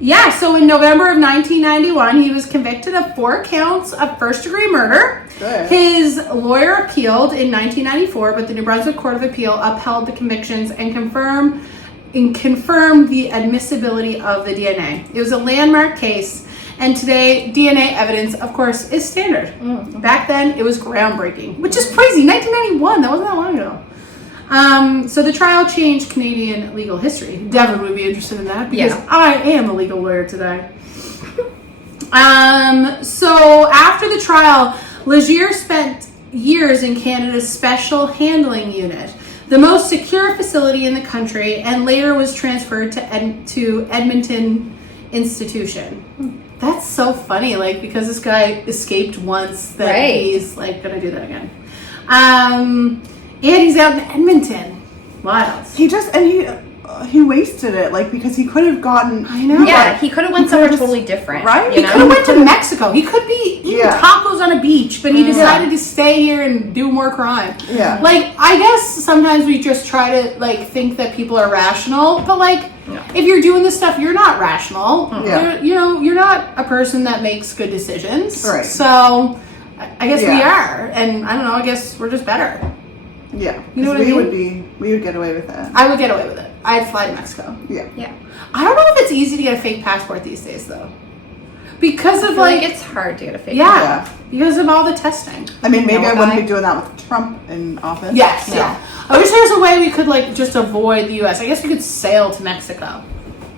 Yeah, so in November of 1991, he was convicted of 4 counts of first-degree murder. Good. His lawyer appealed in 1994, but the New Brunswick Court of Appeal upheld the convictions and confirmed the admissibility of the DNA. It was a landmark case, and today DNA evidence, of course, is standard. Back then, it was groundbreaking, which is crazy. 1991, that wasn't that long ago. So the trial changed Canadian legal history. Devin would be interested in that because I am a legal lawyer today. So after the trial, Legere spent years in Canada's Special Handling Unit, the most secure facility in the country, and later was transferred to Edmonton Institution. That's so funny, like, because this guy escaped once, that he's like gonna do that again. And he's out in Edmonton. Wild. He wasted it, like, because he could have gotten. I know. Yeah, he could have went somewhere totally different. Right? He could have went to Mexico. He could be eating tacos on a beach, but he decided to stay here and do more crime. Yeah. Like, I guess sometimes we just try to, like, think that people are rational, but, like, if you're doing this stuff, you're not rational. Yeah. You're not a person that makes good decisions. Right. So, I guess we are. And, I don't know, I guess we're just better. Yeah. You know what I mean? We would get away with it. I would get away with it. I'd fly to Mexico. Yeah. I don't know if it's easy to get a fake passport these days, though. Because of, like it's hard to get a fake because of all the testing. I mean, maybe I wouldn't be doing that with Trump in office. Yes. Yeah. I wish there was a way we could, like, just avoid the U.S. I guess we could sail to Mexico.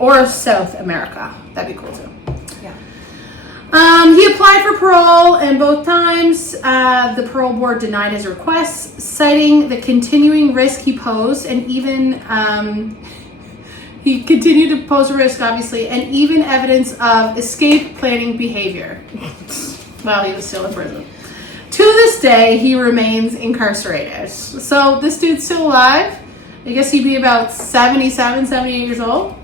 Or South America. That'd be cool, too. He applied for parole, and both times the parole board denied his requests, citing the continuing risk he posed, and even he continued to pose a risk, obviously, and even evidence of escape planning behavior while he was still in prison. To this day, he remains incarcerated. So this dude's still alive. I guess he'd be about 77, 78 years old.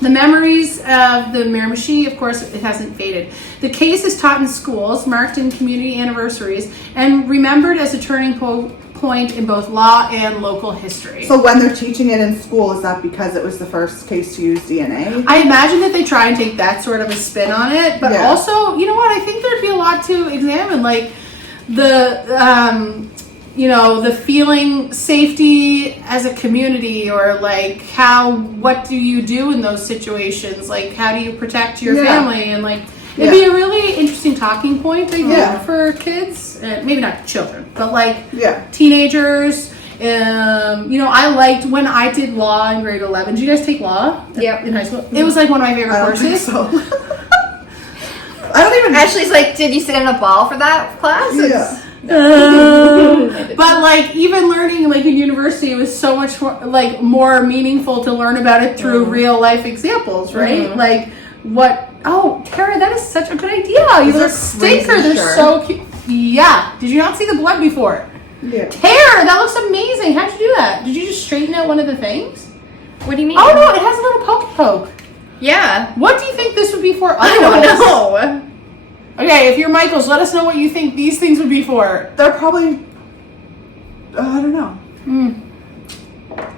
The memories of the Miramichi, of course, it hasn't faded. The case is taught in schools, marked in community anniversaries, and remembered as a turning point in both law and local history. So when they're teaching it in school, is that because it was the first case to use DNA? I imagine that they try and take that sort of a spin on it, but also, you know what, I think there'd be a lot to examine, like the feeling safety as a community, or like what do you do in those situations? Like, how do you protect your family? And like, it'd be a really interesting talking point, I think, for kids, maybe not children, but like teenagers. I liked when I did law in grade 11. Did you guys take law? Yep. In high school? It was like one of my favorite courses. So. I don't even. Ashley's like, did you sit in a ball for that class? Yeah. But like, even learning like in university, it was so much more meaningful to learn about it through real life examples, right? Like Tara, that is such a good idea. You little stinker. They're so cute. Yeah. Did you not see the blood before? Yeah. Tara, that looks amazing. How'd you do that? Did you just straighten out one of the things? What do you mean? Oh no, it has a little poke. Yeah. What do you think this would be for? I don't know. Okay, if you're Michaels, let us know what you think these things would be for. They're probably. I don't know.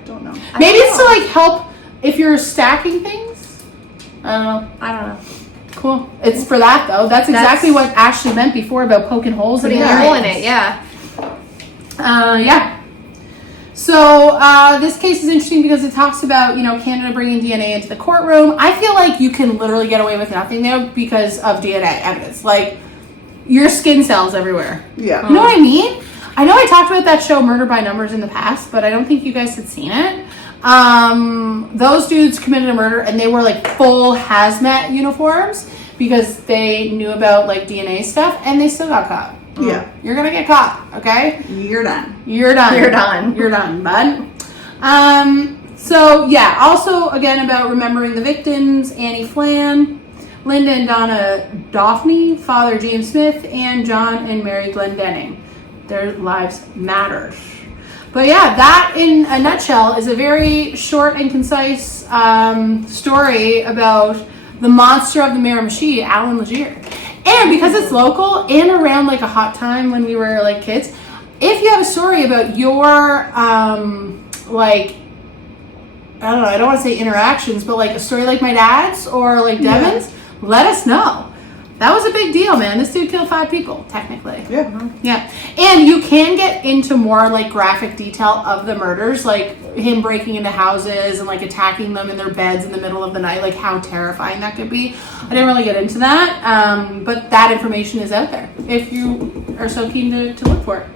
Don't know. Maybe it's to like help if you're stacking things. I don't know. Cool. It's for that though. That's exactly what Ashley meant before about poking holes Putting a hole in it. Yeah. So this case is interesting because it talks about, Canada bringing DNA into the courtroom. I feel like you can literally get away with nothing now because of DNA evidence. Like, your skin cells everywhere. Yeah. You know what I mean? I know I talked about that show Murder by Numbers in the past, but I don't think you guys had seen it. Those dudes committed a murder and they wore like full hazmat uniforms because they knew about like DNA stuff, and they still got caught. Yeah. You're gonna get caught, okay? You're done. You're done, bud. Also again about remembering the victims: Annie Flan, Linda and Donna Daphne, Father James Smith, and John and Mary Glendenning. Their lives mattered. But yeah, that in a nutshell is a very short and concise story about the monster of the Miramichi, Allan Legere. And because it's local and around like a hot time when we were like kids, if you have a story about your I don't know, I don't want to say interactions, but like a story like my dad's or like Devin's, let us know. That was a big deal, man. This dude killed 5 people, technically. Yeah. Yeah. And you can get into more like graphic detail of the murders, like him breaking into houses and like attacking them in their beds in the middle of the night, like how terrifying that could be. I didn't really get into that, but that information is out there if you are so keen to look for it.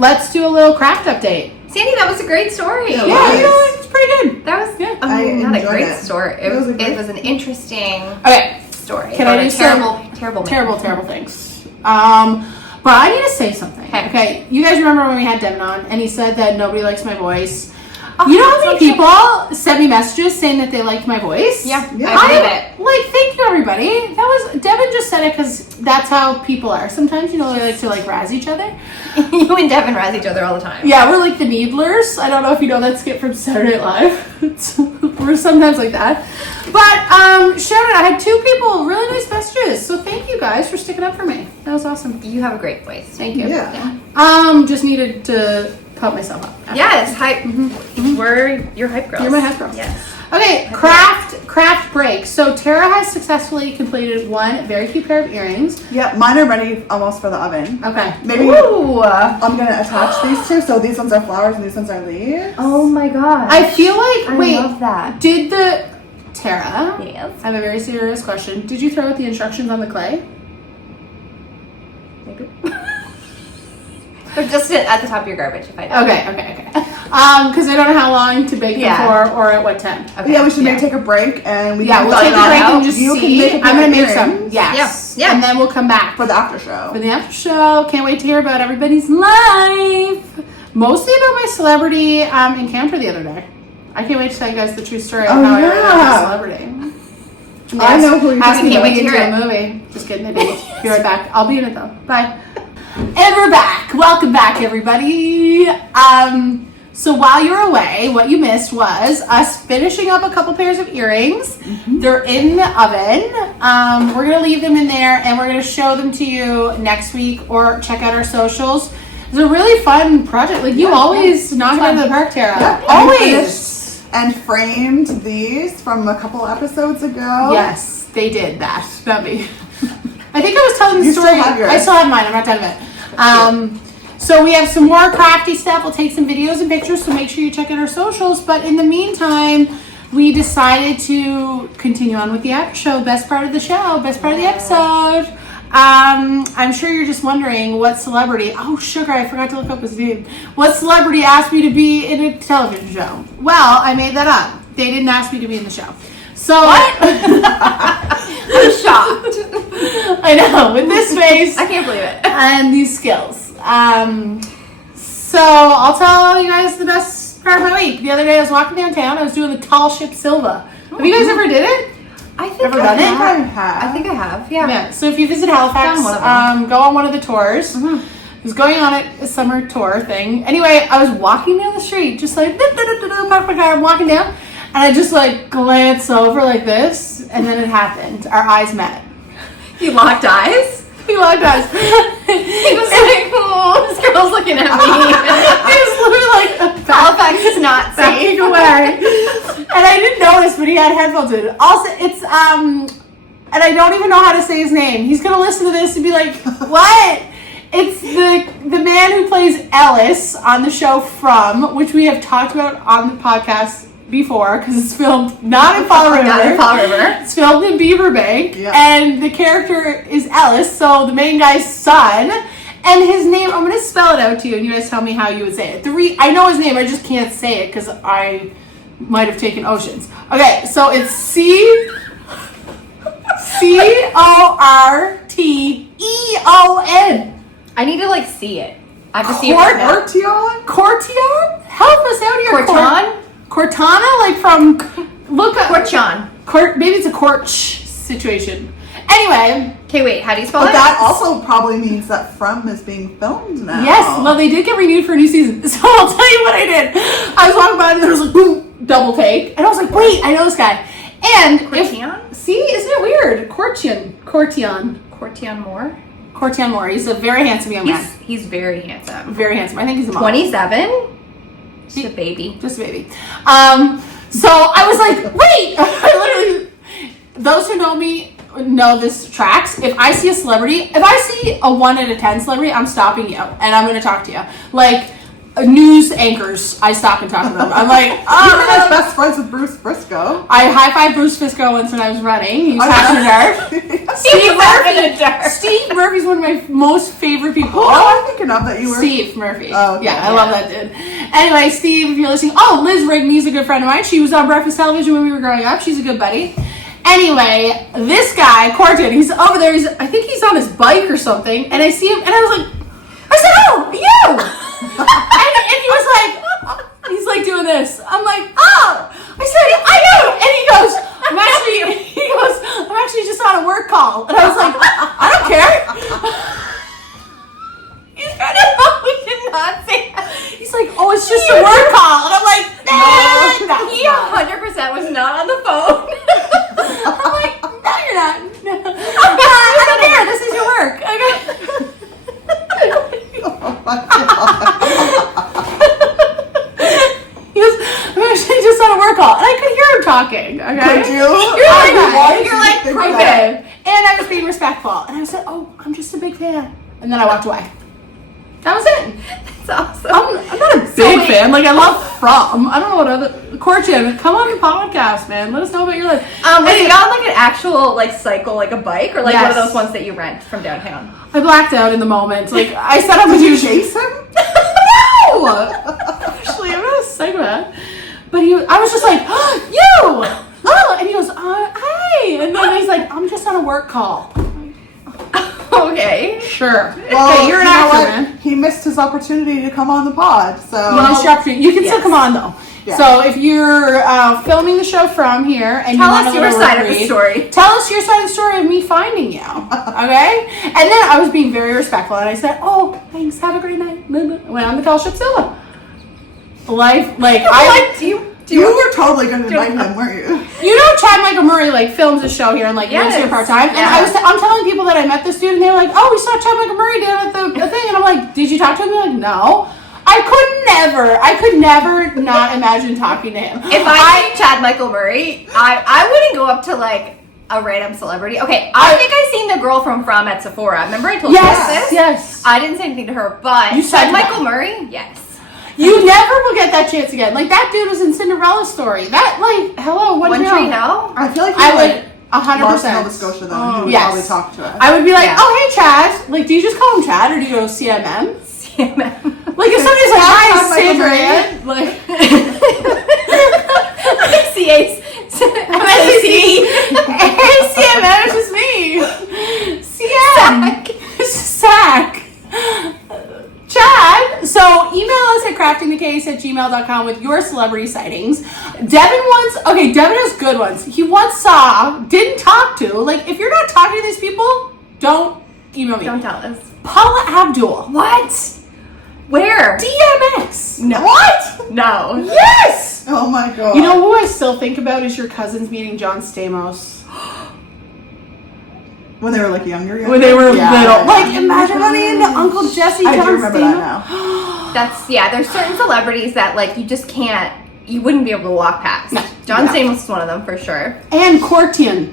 Let's do a little craft update. Sandy, that was a great story. Yeah, Yeah, you know, it's pretty good. That was I not a enjoyed great it. story. It was a great- It was an interesting Okay. story. Can I about do a some terrible man. things? But I need to say something. Okay. Okay, you guys remember when we had Devin on and he said that nobody likes my voice? Oh, You know how that's many so true. people sent me messages saying that they liked my voice? Yeah, Yeah. I believe it. Like, thank you, everybody. That was Devin just said it because that's how people are. Sometimes, you know, they like to like razz each other. You and Devin razz each other all the time. Yeah, we're like the Needlers. I don't know if you know that skit from Saturday Night Live. We're sometimes like that. But shout out, I had 2 people, really nice messages. So thank you guys for sticking up for me. That was awesome. You have a great voice. Thank you. Yeah. Just needed to pump myself up. Yes, hype. We're your hype girls. You're my hype girls. Yes. Okay, craft break. So Tara has successfully completed 1 very cute pair of earrings. Yeah, mine are ready almost for the oven. Okay. Maybe Ooh. I'm gonna attach these 2. So these ones are flowers and these ones are leaves. Oh my god. I feel like, I love that. did the, Tara, Yes. I have a very serious question. Did you throw out the instructions on the clay? Maybe. They're just at the top of your garbage if I do. Okay. Because I don't know how long to bake them Yeah. for or at what temp. Okay. Yeah, we should maybe take a break and we Yeah, can we'll find take a out break how and just you see. can make a I'm gonna make pair of some. earrings Yes. Yeah. And then we'll come back for the after show. for the after show. Can't wait to hear about everybody's life. Mostly about my celebrity encounter the other day. I can't wait to tell you guys the true story of Oh, how I met yeah. a celebrity. I know who you're Ask me talking to about. be into a movie. Just kidding, I didn't. Be right back. I'll be in it though. Bye. And we're back. Welcome back, everybody. So while you're away, what you missed was us finishing up a couple pairs of earrings. They're in the oven. We're gonna leave them in there, and we're gonna show them to you next week, or check out our socials. It's a really fun project. Like you always knock it out of the park, Tara. Yeah. Always. And framed these from a couple episodes ago. Yes, they did that. Not me. I think I was telling the You story. still have yours. I still have mine. I'm not done with it. So we have some more crafty stuff. We'll take some videos and pictures, so make sure you check out our socials. But in the meantime, we decided to continue on with the after show. Best part of the show, best part of the episode. I'm sure you're just wondering what celebrity. Oh, sugar! I forgot to look up his name. What celebrity asked me to be in a television show? Well, I made that up. They didn't ask me to be in the show. So what? I'm shocked. I know, with this face I can't believe it. and these skills. So I'll tell you guys the best part of my week. The other day I was walking downtown. I was doing the tall ship Silva. Have you guys ever did it? I think Ever I done it? have. I think I have. Yeah. Yeah. So if you visit Halifax, Done one of them. go on one of the tours. I was going on a summer tour thing. Anyway, I was walking down the street, just like park my car. I'm walking down, and I just like glance over like this, and then it happened. Our eyes met. You locked eyes? He locked eyes. He was like, oh, this girl's looking at me. He was literally like Halifax is not backing safe. away, and I didn't notice, but he had headphones in. Also, it's and I don't even know how to say his name. He's gonna listen to this and be like, "What?" It's the man who plays Ellis on the show From, which we have talked about on the podcast before because it's filmed not in Fall River. Not in Fall River. It's filmed in Beaverbank, Yeah. and the character is Ellis, so the main guy's son. And his name, I'm going to spell it out to you, and you guys tell me how you would say it. I know his name, I just can't say it because I might have taken Oceans. Okay, so it's Corteon. I need to like see it. I have to see it right now. Artion? Corteon? Help us out here. Corton? Cortana? Like from, look up. Corchon. Maybe it's a corch situation. Anyway. Okay, wait. How do you spell But it? that also probably means that From is being filmed now. Yes, well, they did get renewed for a new season. So I'll tell you what I did. I was walking by and there was like, boom, double take. And I was like, wait, I know this guy. And Cortion? see, isn't it weird? Cortion Moore. Cortion Moore. He's a very handsome young man. He's very handsome. Very handsome. I think he's a model. 27? Just a baby. Just a baby. So I was like, wait! I literally, those who know me know this tracks. If I see a celebrity, if I see a 1 out of 10 celebrity, I'm stopping you and I'm going to talk to you. Like, news anchors, I stop and talk to them. I'm like, You were just best friends with Bruce Briscoe. I high-fived Bruce Briscoe once when I was running. He was half in the dark. Steve Murphy's one of my most favorite people. Who am I thinking of that you were? Steve Murphy. Oh, okay. Yeah, I love that dude. Anyway, Steve, if you're listening, Liz Rigney's a good friend of mine. She was on Breakfast Television when we were growing up. She's a good buddy. Anyway, this guy, Corton, he's over there. I think he's on his bike or something. And I see him, and I was like, oh, you! and he was like, he's like doing this. I'm like, oh! I said, I know! And he goes, I'm actually just on a work call. And I was like, I don't care. He's kind of, we did not say that. He's like, it's just a work call. And I'm like, no. He 100% was not on the phone. I'm like, no, you're not. No. I don't care. This is your work. Okay. Oh my God. He goes, I'm actually just on a work call. And I could hear him talking. Okay. Could you? You're like, okay. And I was being respectful. And I said, I'm just a big fan. And then I walked away. That was it. That's awesome. I'm not a big fan. Like, I love From. I don't know what other. Corchin, come on the podcast, man. Let us know about your life. Was he on like an actual like cycle, like a bike, or like one of those ones that you rent from downtown? I blacked out in the moment. Like, I set up a Did you chase him? No! Actually, I'm not a psychopath. But I was just like, you! Oh! And he goes, hey! And then he's like, I'm just on a work call. Okay. Sure. Well, Okay, you're an actor, man. He missed his opportunity to come on the pod, so... You missed your opportunity. You can still come on, though. Yeah. So if you're filming the show from here and tell you want us a your little side of read, the story. Tell us your side of the story of me finding you. Okay? And then I was being very respectful and I said, thanks, have a great night. Went on the Fellowship Zilla. Life, like, You were totally going to invite him, weren't you? You know, Chad Michael Murray like films a show here and like lives here part time. And I'm telling people that I met this dude and they're like, we saw Chad Michael Murray down at the thing. And I'm like, did you talk to him? They're like, no. I could never not imagine talking to him. If I see Chad Michael Murray, I wouldn't go up to like a random celebrity. Okay, I think I seen the girl from at Sephora. Remember I told you about this? Yes. I didn't say anything to her, but You said Chad Michael that. Murray, yes. You never will get that chance again. Like, that dude was in Cinderella Story. That, like, hello, One Tree Hill? I feel like I would lost 100%. Nova Scotia, though. He would yes. probably talk to us. I would be like, Yeah. hey, Chad. Like, do you just call him Chad or do you go CMM? CMM. Like, if somebody's like, hi, Chad Michael Sandra, Murray. like, hey, CMM, it's just me. CM. Sack. Chad, so email us at craftingthecase@gmail.com with your celebrity sightings. Devin has good ones. He once saw, didn't talk to, like, if you're not talking to these people, don't email me. Don't tell us. Paula Abdul. What? Where? DMX. No. What? No. Yes! Oh my God. You know who I still think about is your cousins meeting John Stamos. When they were like younger? When they were little. Yeah. Like, imagine running into Uncle Jesse, I John do remember Stamos. that now. There's certain celebrities that like you just can't, you wouldn't be able to walk past. No. John No. Stamos is one of them for sure. And Cortana.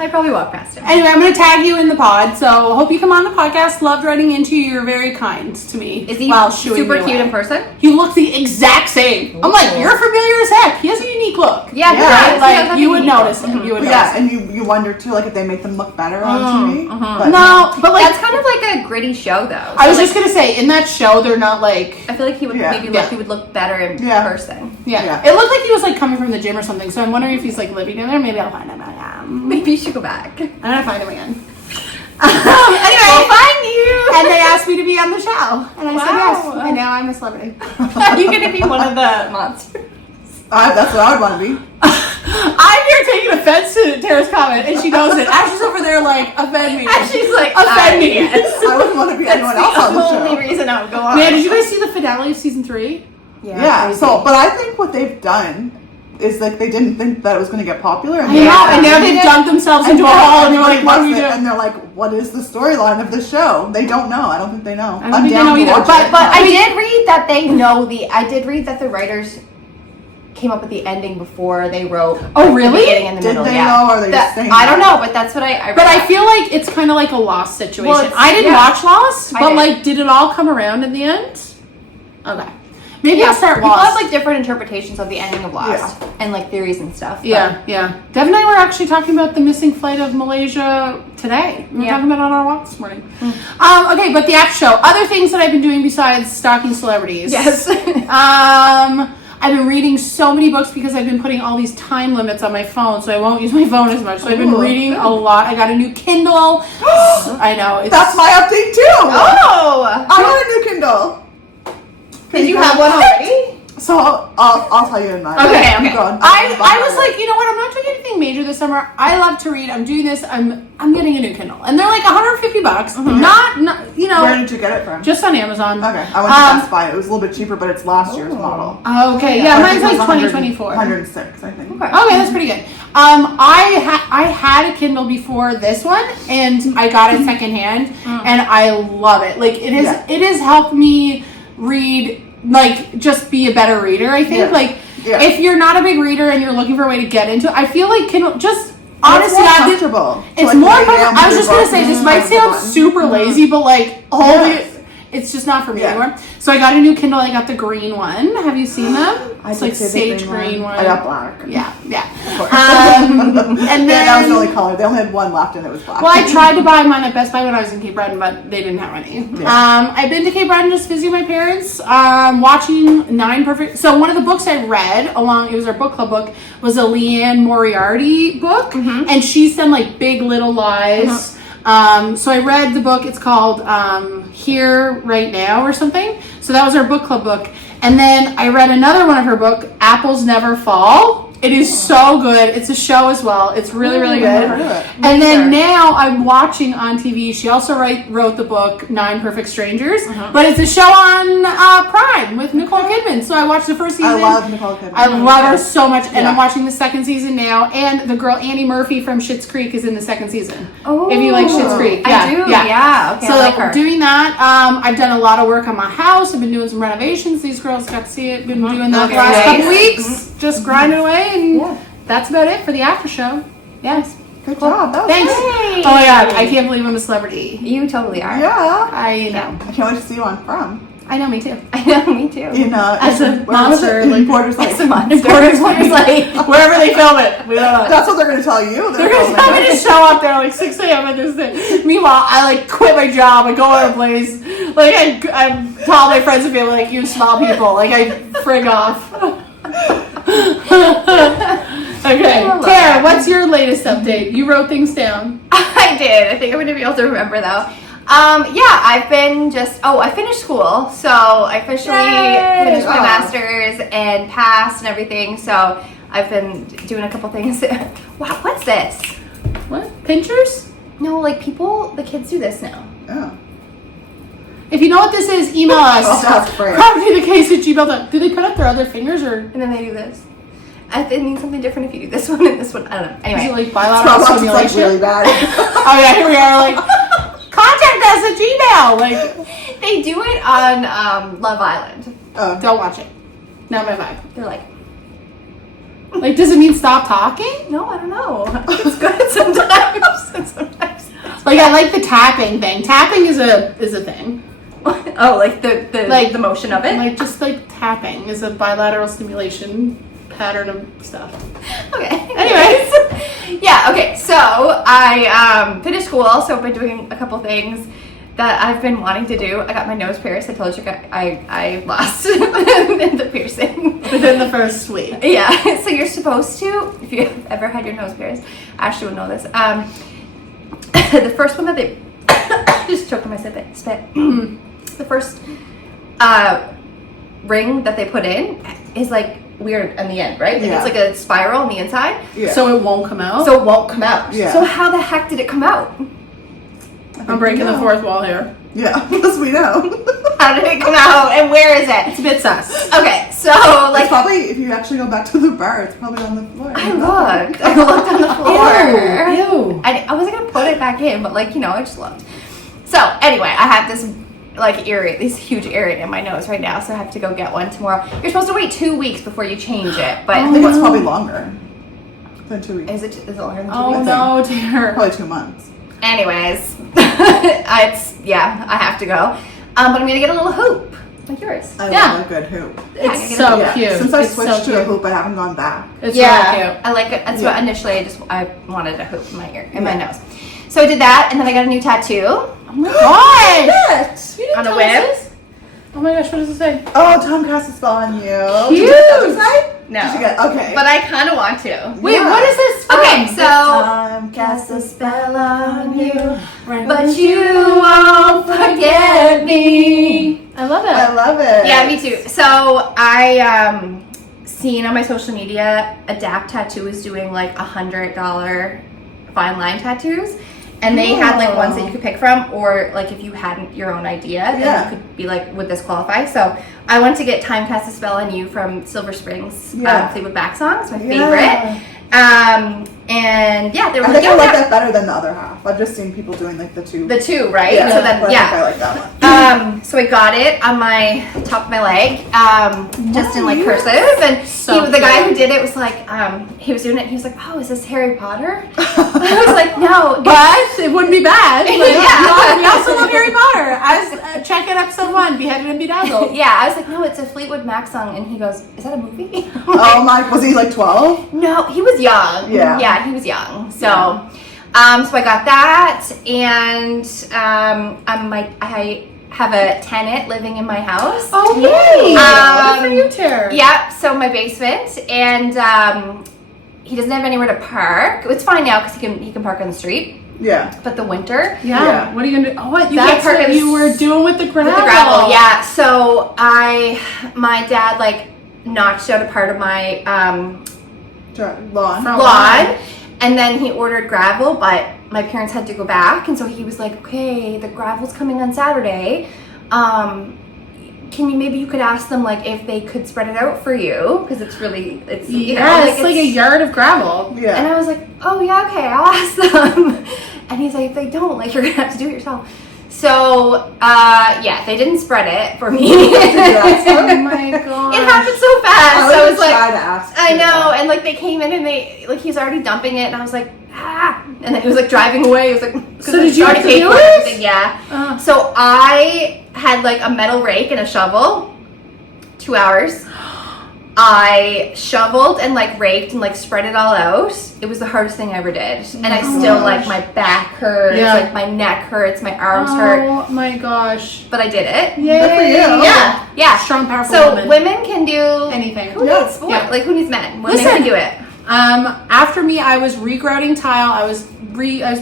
I'd probably walk past him. Anyway, I'm going to tag you in the pod, so hope you come on the podcast. Loved running into you. You're very kind to me. Is he while shooing super me cute away. in person? He looks the exact same. I'm like, you're familiar as heck. He has a unique look. Yeah, Yeah. he does. Like, He does have you a would unique notice look. him. You would notice Yeah, him. and you wonder too, like, if they make them look better on TV. But No, but like, That's kind of like a gritty show though. I was So, just going to say, in that show, they're not like, I feel like he would Yeah. maybe Yeah. he would look better in Yeah. person. yeah. It looked like he was like coming from the gym or something, so I'm wondering if he's like living in there. Maybe I'll find him. Maybe you should go back. I'm going to find him again. Anyway, Anyway, find you. and they asked me to be on the show, and I said yes, Wow. and now I'm a celebrity. Are you gonna be one of the monsters? that's what I would want to be. I'm here taking offense to Tara's comment, and she knows it. Ashley's over there like, offend me. And she's like, Offend me. yes. I wouldn't want to be anyone else on the That's the only show. reason I would go on. Man, did you guys see the finale of season 3? Yeah, so, but I think what they've done is like they didn't think that it was going to get popular. And I know, and now they've dug themselves into a hole, and they're like, what are we doing? And they're like, what is the storyline of the show? They don't know. I don't think they know. I don't think they know either. But I did read that they know I did read that the writers came up with the ending before they wrote. Oh, really? The beginning and the middle. Did they yeah. know, or are they just saying I don't that? know, but that's what I read. But I feel like it's kind of like a Lost situation. Well, I didn't watch Lost, I but did. like, did it all come around in the end? Okay. Maybe I'll start people Lost. have like different interpretations of the ending of Lost and like theories and stuff. Yeah. Dev and I were actually talking about the missing flight of Malaysia today. We were talking about it on our walk this morning. Okay, but the after show. Other things that I've been doing besides stalking celebrities. Yes. I've been reading so many books because I've been putting all these time limits on my phone, so I won't use my phone as much. So I've been reading a lot. I got a new Kindle. I know. That's my update too. Oh! I got a new Kindle. Did you have one already? So I'll tell you in mine. Okay. Go on. I was like, you know what? I'm not doing anything major this summer. I love to read. I'm doing this. I'm getting a new Kindle, and they're like $150. Not you know. Where did you get it from? Just on Amazon. Okay, I went to Best Buy. It was a little bit cheaper, but it's last year's model. Okay, yeah, mine's like 2024. 106, I think. Okay, that's pretty good. I had a Kindle before this one, and I got it secondhand, and I love it. Like it has helped me read, like just be a better reader. I think if you're not a big reader and you're looking for a way to get into it, I feel like Kindle just. Honestly, it's more comfortable. It's more comfortable. I was just gonna say this might sound super lazy, but like it's just not for me anymore. So I got a new Kindle. I got the green one. Have you seen them? It's like sage green one. I got black. Yeah. And then that was the only color. They only had one left, and it was black. Well, I tried to buy mine at Best Buy when I was in Cape Breton, but they didn't have any. Yeah. I've been to Cape Breton just visiting my parents, watching 9 Perfect. So one of the books I read it was our book club book, was a Leanne Moriarty book, and she's done like Big Little Lies. So I read the book. It's called Here Right Now or something. So that was our book club book. And then I read another one of her book, Apples Never Fall. It is so good. It's a show as well. It's really, really good. And then now I'm watching on TV. She also wrote the book 9 Perfect Strangers, but it's a show on Prime with Nicole Kidman. So I watched the first season. I love Nicole Kidman. I love her so much, and I'm watching the second season now. And the girl Annie Murphy from Schitt's Creek is in the second season. Oh, if you like Schitt's Creek, I do. Yeah. Okay, so I like her. Doing that, I've done a lot of work on my house. I've been doing some renovations. These girls got to see it. Been doing that the last couple weeks, just grinding away, and that's about it for the after show. Yes. Good job. That was Thanks. Great. Oh my god, I can't believe I'm a celebrity. You totally are. Yeah. I know. I can't wait to see you on From. I know, me too. I know, me too. As a monster, in Porter's Lake. As a monster. Porter's Lake. Wherever they film it. We don't know. That's what they're going to tell you. They're going to tell me to show up there like 6 a.m. at this thing. Meanwhile, I like quit my job and go out a place. Like I call my friends and family like, you small people. Like I frig off. Okay, Tara, what's your latest update? You wrote things down. I did. I think I'm going to be able to remember though. I've been I finished school. So I officially finished my master's and passed and everything. So I've been doing a couple things. Wow, what's this? What? Pinchers? No, like the kids do this now. Oh. If you know what this is, email us. That's great. Copythecase@gmail.com. Do they put up their other fingers or? And then they do this. It means something different if you do this one and this one. I don't know. Anyway. Is it like bilateral Like stimulation? really bad. Oh yeah, here we are. Like, contact us at Gmail. Like, they do it on Love Island. don't watch it. Not my vibe. They're Like, does it mean stop talking? no, I don't know. It's good sometimes. And sometimes. Like, I like the tapping thing. Tapping is a thing. Oh, like the motion of it. Like just like tapping is a bilateral stimulation pattern of stuff. Okay. Anyways. Yeah, okay. So I finished school, so I've been doing a couple things that I've been wanting to do. I got my nose pierced. I told you I lost the piercing. Within the first week. Yeah. So you're supposed to, if you've ever had your nose pierced, Ashley would know this. The first one that they just choked on my spit. The first ring that they put in is like weird on the end, right? Like it's like a spiral on the inside. Yeah. So it won't come out? So it won't come out. Yeah. So how the heck did it come out? I'm breaking the fourth wall here. Yeah, because we know. How did it come out and where is it? It's a bit sus. Okay, so like probably, if you actually go back to the bar, it's probably on the floor. I looked on the floor. Ew. I wasn't gonna put it back in, but like, you know, I just looked. So anyway, I have this like this huge earring in my nose right now, so I have to go get one tomorrow. You're supposed to wait 2 weeks before you change it, but I think it's probably longer than 2 weeks. is it longer than 2 Oh weeks? no, dear. Probably 2 months. Anyways, I have to go. But I'm gonna get a little hoop like yours. I Yeah. love a good hoop. It's so Yeah. cute. Since I It's switched so to a cute. hoop, I haven't gone back. It's really cute. I like it. That's Yeah. what initially I wanted a hoop in my ear, in my nose. So I did that, and then I got a new tattoo Oh my gosh! You didn't on a tell us whip. this? Oh my gosh, what does it say? Oh, Tom cast a spell on you. Cute. Did you get that side? No, Did you get, okay. but I kind of want to. Wait, Yeah. what is this from? Okay, so Tom cast a spell on you, Right. but you won't forget me. I love it. I love it. Yeah, me too. So I seen on my social media, Adapt Tattoo is doing like $100 fine line tattoos, and they had like ones that you could pick from, or like if you hadn't your own idea, then Yeah. you could be like, would this qualify? So I went to get Time Cast a Spell on You from Silver Springs, Yeah. Fleetwood Mac song. It's my Yeah. favorite. And yeah, they were I like, think yeah, I like yeah. that better than the other half. I've just seen people doing like the two. The two, right? Yeah, So then, but I yeah. think I like that one. So I got it on my top of my leg, just in like cursive, and So the guy who cute. did it was like, he was doing it, and he was like, "Oh, is this Harry Potter?" I was like, "No, But it wouldn't be bad. Like, Yeah. we also love Harry Potter. Check it episode 1, Beheaded and Bedazzled. yeah." I was like, "No, it's a Fleetwood Mac song," and he goes, "Is that a movie?" Oh my, was he like 12? No, he was young. Yeah. He was young. So, so I got that, and I have a tenant living in my house. Oh, yay! Um, Good for you, Tara. Yeah, so my basement, and he doesn't have anywhere to park. It's fine now because he can park on the street. Yeah. But the winter, Yeah. Yeah. What are you gonna do? Oh, what? That's That's what what you were doing with the gravel. with the gravel, yeah. So my dad like notched out a part of my Lawn. From- lawn, and then he ordered gravel, but my parents had to go back, and so he was like, "Okay, the gravel's coming on Saturday. Maybe you could ask them like if they could spread it out for you because it's you know, Yeah, it's like a yard of gravel. Yeah. And I was like, oh yeah, okay, I'll ask them. And he's like, if they don't, like you're gonna have to do it yourself. So yeah, they didn't spread it for me. Oh my god. It happened so fast. I So I would was like, try to ask. I too. know, and like they came in and they like he's already dumping it, and I was like, and then he was like driving away. He was like, So did you have to pay do for it? everything? Yeah. Oh. So I had like a metal rake and a shovel. 2 hours. I shoveled and like raked and like spread it all out. It was the hardest thing I ever did, and I still like my back hurts, Yeah. like my neck hurts, my arms hurt, Oh my gosh. but I did it. Yay. Good for you. Yeah, yeah. Strong, powerful So woman. women can do Anything. Who Yeah. needs sport? Yeah. Like who needs men? Women Listen. can do it. After me, I was regrouting tile. I was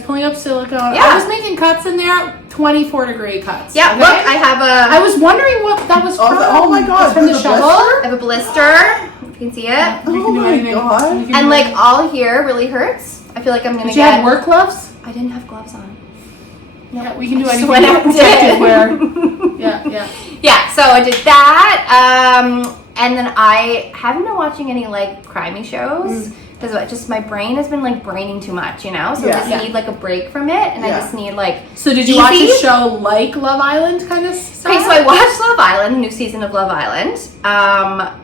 pulling up silicone. Yeah. I was making cuts in there, 24-degree cuts. Yeah. okay? Look, I have I was wondering what that was Oh, from. oh my god, It's from the with a shovel. I have a blister. You can see it. You Oh can do my anything. God. You can And do like anything. all here really hurts. I feel like I'm gonna Did you get. have work gloves? I didn't have gloves on. Yeah, we can do Just anything. went out and did Protective it. wear. Yeah, yeah. Yeah, so I did that, and then I haven't been watching any like crimey shows because just my brain has been like braining too much, you know. So I Yeah. just need like a break from it, and I Yeah. just need like. So did you watch Easy? a show like Love Island kind of stuff? Okay, so I watched Love Island, new season of Love Island.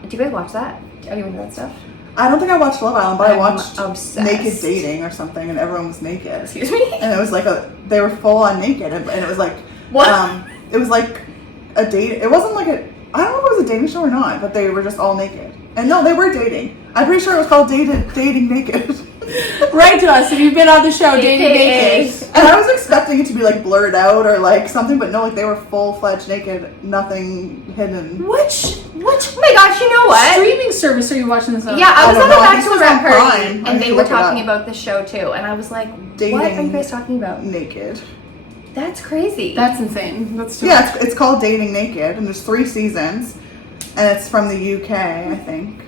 Do you guys watch that? Are you into that stuff? I don't think I watched Love Island, but I I'm watched obsessed. Naked Dating or something, and everyone was naked. Excuse me. And it was like they were full on naked, and it was like, What? it was like a date. It wasn't like I don't know if it was a dating show or not, but they were just all naked. And no, they were dating. I'm pretty sure it was called Dating Naked. Write to us if you've been on the show, Dating AKA. Naked. And I was expecting it to be like blurred out or like something, but no, like they were full-fledged naked, nothing hidden. Which Oh my gosh, you know what? streaming service are you watching this on? Yeah, I was don't on a know. I think it was bachelorette on party, Prime. I and need they to were look it talking up. about the show too, and I was like, "What are Dating you guys talking about? Naked. That's crazy." That's insane. That's too Yeah, it's called Dating Naked, and there's 3 seasons, and it's from the UK, I think.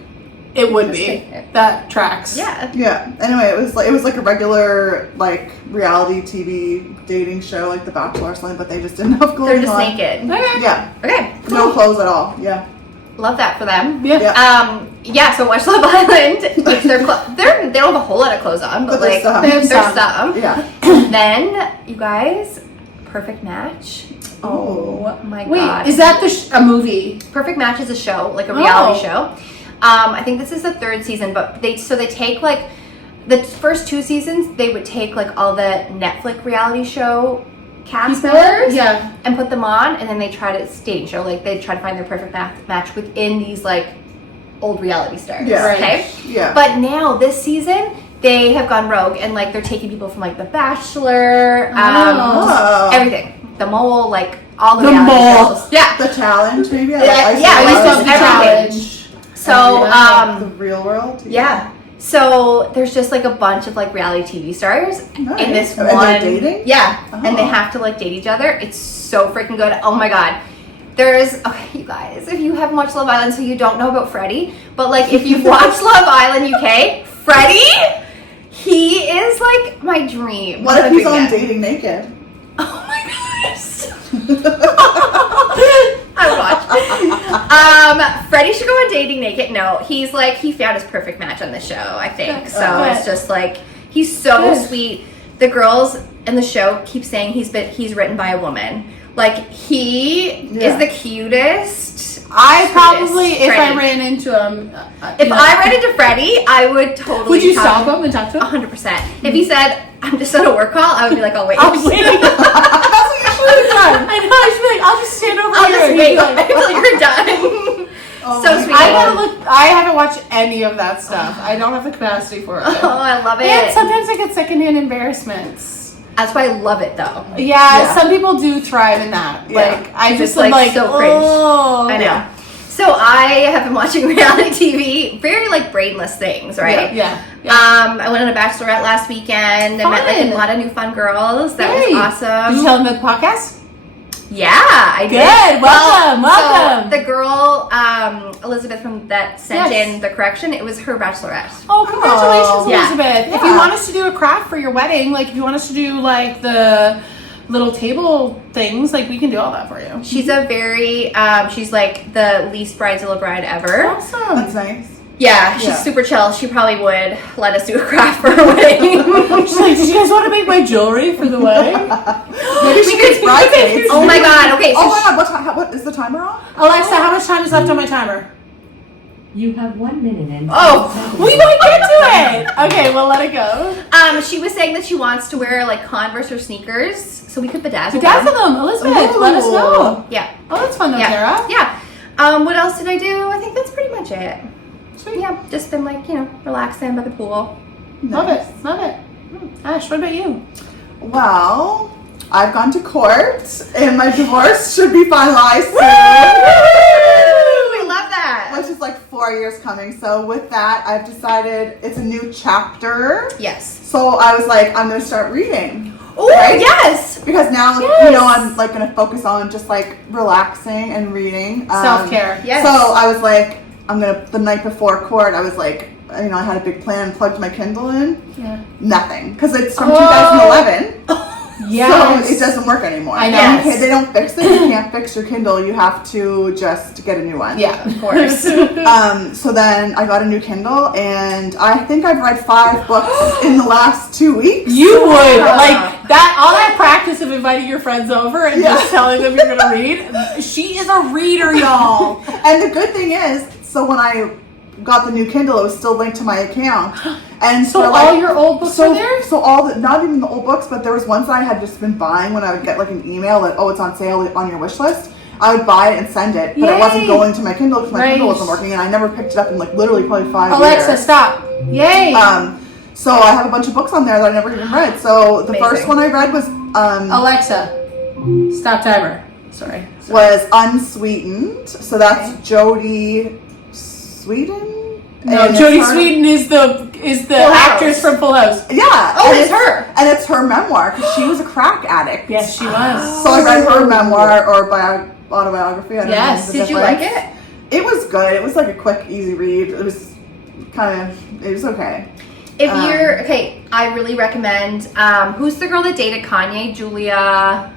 It would Just be. take it. That tracks. Yeah. Yeah. Anyway, it was like a regular like reality TV dating show, like The Bachelor or something, but they just didn't have clothes They're just on. naked. Okay. Yeah. Okay. No clothes at all. Yeah. Love that for them. Yeah. So watch Love Island. If they don't have a whole lot of clothes on, but like there's some. Yeah. Then you guys, Perfect Match. Oh my god! Wait, is that a movie? Perfect Match is a show, like a reality show. I think this is the 3rd season, but they take like the first 2 seasons. They would take like all the Netflix reality show cast members, and put them on, and then they try to dating show, like they try to find their perfect match within these like old reality stars. Okay. Yeah. But now this season they have gone rogue, and like they're taking people from like The Bachelor, everything, The Mole, like all the reality shows. Yeah. The Challenge, maybe. Everything. So the Real World. Yeah. So there's just like a bunch of like reality TV stars in this one. And they're dating? Yeah. And they have to like date each other. It's so freaking good. Oh my god. Okay, you guys, if you haven't watched Love Island, so you don't know about Freddie, but like if you've watched Love Island UK, Freddie, he is like my dream. What if he's on Dating Naked? Oh my gosh. I watch. Freddie should go on Dating Naked. No, he's like, he found his perfect match on the show, I think. So it's just like, he's so sweet. The girls in the show keep saying he's written by a woman. Like, he is the cutest. I probably, if I ran into him. If I ran into Freddie, I would totally. Would you stop him and talk to him? 100%. If he said, I'm just on a work call, I would be like, I'll wait. I know, I should be like, I'll just stand over I'll here. just wait until you're done. So sweet. I haven't watched any of that stuff. I don't have the capacity for it. Oh, I love it. And sometimes I get secondhand embarrassments. That's why I love it, though. Yeah, some people do thrive in that. Yeah. Like, I just like, like so cringe. Oh, I know. So I have been watching reality TV, very like brainless things, right? Yeah. I went on a bachelorette last weekend. I met like a lot of new fun girls. That was awesome. Did you tell them about the podcast? Yeah, I did. Good. Welcome. So the girl, Elizabeth from that sent in the correction, it was her bachelorette. Oh, congratulations, Yeah. Elizabeth. Yeah. If you want us to do a craft for your wedding, like if you want us to do like the little table things, like we can do all that for you. She's a very, she's like the least bridezilla bride ever. Awesome. That's nice. Yeah, she's super chill. She probably would let us do a craft for her wedding. She's like, did you guys want to make my jewelry for the wedding? Maybe she gets bridesmaids. Oh my god, okay. So Oh my god, what is the timer on? Alexa, how much time is left on my timer? You have 1 minute and We might get to it. Okay, well, let it go. she was saying that she wants to wear like Converse or sneakers, so we could bedazzle Bedazzle them, Elizabeth. Ooh. Let us know. Yeah. Oh, that's fun though, Tara. Yeah. What else did I do? I think that's pretty much it. Sweet. Yeah, just been like, relaxing by the pool. Love it. Ash, what about you? Well, I've gone to court and my divorce should be finalized soon. We love that. Which is like 4 years coming. So with that, I've decided it's a new chapter. Yes. So I was like, I'm going to start reading. Oh, yes. Because now, I'm like going to focus on just like relaxing and reading. Self-care. Yes. So I was like, the night before court, I was like, I had a big plan, plugged my Kindle in. Yeah. Nothing. Because it's from 2011. Yes. So it doesn't work anymore. I know. Yes. They don't fix it. You can't fix your Kindle. You have to just get a new one. Yeah. Of course. So then I got a new Kindle, and I think I've read 5 books in the last 2 weeks. You would like that. All that practice of inviting your friends over and just telling them you're gonna read. She is a reader, y'all. And the good thing is, so when I got the new Kindle, it was still linked to my account. And So all your old books are there? So all not even the old books, but there was ones that I had just been buying when I would get like an email that, it's on sale on your wish list. I would buy it and send it, but it wasn't going to my Kindle because my Kindle wasn't working, and I never picked it up in like literally probably 5 years. Alexa, stop. Yay. So I have a bunch of books on there that I never even read. So the first one I read was Alexa, stop timer. Sorry. was Unsweetened. So that's Jodie Sweetin. No, Jodie Sweetin is the actress from Full House. Yeah. Oh, and it's her. And it's her memoir because she was a crack addict. Yes, she was. So I read her memoir or autobiography. I don't know the Did you like difference. it? It was good. It was like a quick, easy read. It was okay. If you're I really recommend. Who's the girl that dated Kanye? Julia.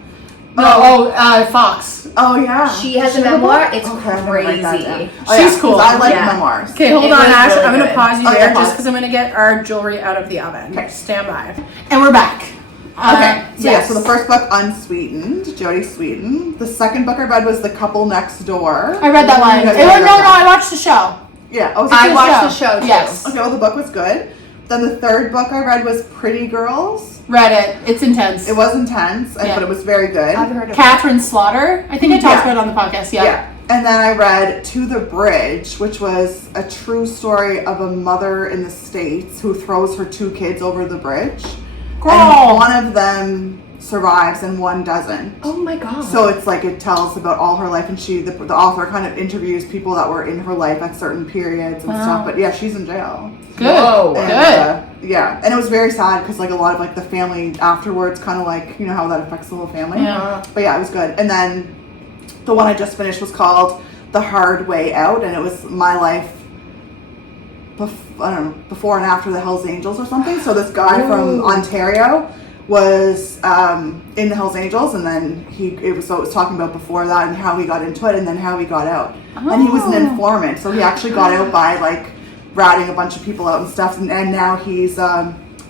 Fox. Oh yeah. She has a Does have memoir. book? It's Okay, I'm gonna write that crazy. down. She's yeah, cool. 'cause I like Yeah. memoirs. Okay, hold It on, was Ash. really I'm going to good. pause you Oh, yeah, there just pause. because I'm going to get our jewelry out of the oven. Okay. Stand by. And we're back. Okay, so yes. so the first book, Unsweetened, Jody Sweeten. The second book I read was The Couple Next Door. I read that one. You guys No, read that? I watched the show. Yeah, oh, I watched the show too. Yes. Okay, well, the book was good. Then the third book I read was Pretty Girls. Read it. It's intense. It was intense, Yeah. but it was very good. I've heard of Catherine Slaughter. I think I talked Yeah. about it on the podcast. Yeah. Yeah. And then I read To the Bridge, which was a true story of a mother in the States who throws her 2 kids over the bridge. Girl. And one of them survives and one doesn't. Oh my god. So it's like it tells about all her life, and the author kind of interviews people that were in her life at certain periods and stuff. But yeah, she's in jail. Good. Whoa. And, Good. yeah, and it was very sad because like a lot of like the family afterwards, kind of like how that affects the whole family. Yeah. But yeah, it was good. And then the one I just finished was called The Hard Way Out, and it was my life. I don't know, before and after the Hells Angels or something. So this guy from Ontario was in the Hells Angels, and then it was talking about before that and how he got into it, and then how he got out. And he was an informant, so he actually got out by like ratting a bunch of people out and stuff, and now he's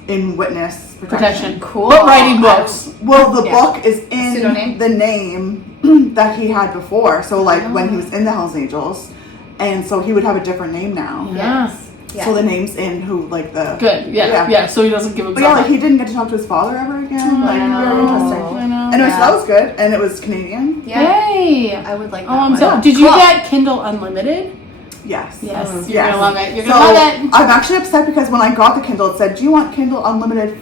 in witness protection. Cool. But writing books. Well, the Yeah. book is in Pseudonym? the name that he had before. So like when he was in the Hells Angels, and so he would have a different name now. Yeah. Yeah. So the name's in who like the Good. Yeah. So he doesn't give But himself yeah, like up. he didn't get to talk to his father ever again. Like very interesting. I know. Anyway, so that was good, and it was Canadian. Yeah. Yay. I would like that Oh, I'm one. so. Did you Cool. get Kindle Unlimited? Yes. Yes. You're Yes. gonna love it. You're So gonna love it. I'm actually upset because when I got the Kindle, it said, "Do you want Kindle Unlimited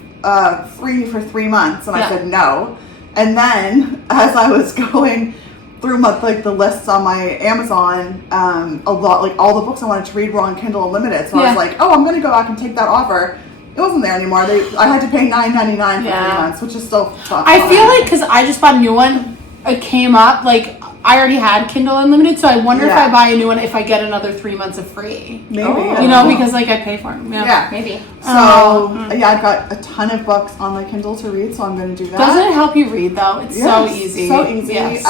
free for 3 months?" And Yeah. I said no. And then as I was going through the lists on my Amazon, a lot like all the books I wanted to read were on Kindle Unlimited. So I Yeah. was like, "Oh, I'm going to go back and take that offer." It wasn't there anymore. I had to pay $9.99 for 3 months, which is still tough. I feel like because I just bought a new one, it came up like I already had Kindle Unlimited, so I wonder if Yeah. I buy a new one if I get another 3 months of free. maybe Oh. You know, because like I pay for them. yeah. Maybe. So yeah, I've got a ton of books on my Kindle to read, so I'm going to do that. Doesn't it help you read though? It's so Yes, easy. So easy. Yes.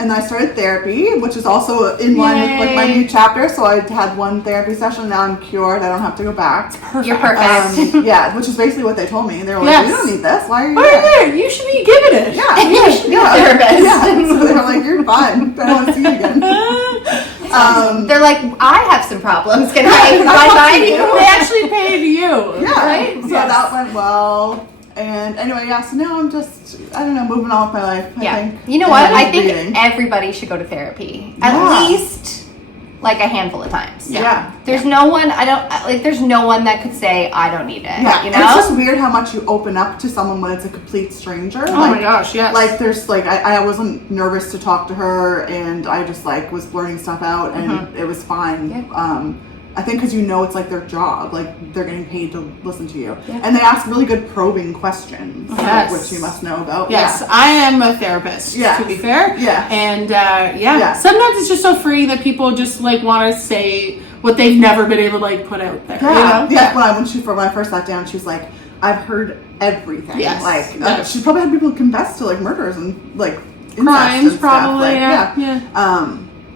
And I started therapy, which is also in line with like my Yay. new chapter. So I had one therapy session. Now I'm cured. I don't have to go back. You're perfect. Yeah, which is basically what they told me. They were like, Yes. "You don't need this. Why are you Why are here?" you? You should be giving it. Yeah, You should be a therapist. Yeah. So they were like, "You're fine. I don't want to see you again." They're like, I have some problems. Can I buy They you? actually paid you. Yeah. Right? So Yes. that went well. And anyway, yeah. So now I'm just, I don't know, moving on with my life. I Yeah. think. You know And what? I reading. think everybody should go to therapy. At Yeah. least like a handful of times. Yeah. There's no one there's no one that could say I don't need it. Yeah, You and it's know? just weird how much you open up to someone when it's a complete stranger. Oh my gosh, yes. Like there's like I wasn't nervous to talk to her, and I just like was blurting stuff out, and it was fine. Yeah. I think because it's like their job, like they're getting paid to listen to you, Yeah. and they ask really good probing questions, Yes. which you must know about. Yes, I am a therapist, Yes. to be fair. Yes. And Yeah. sometimes it's just so freeing that people just like want to say what they've never been able to like put out there. Yeah, You know? yeah. When I first sat down, she was like, "I've heard everything." Yes. Like Yes. she probably had people confess to like murders and like incest Crimes, and stuff. probably. Like, Yeah.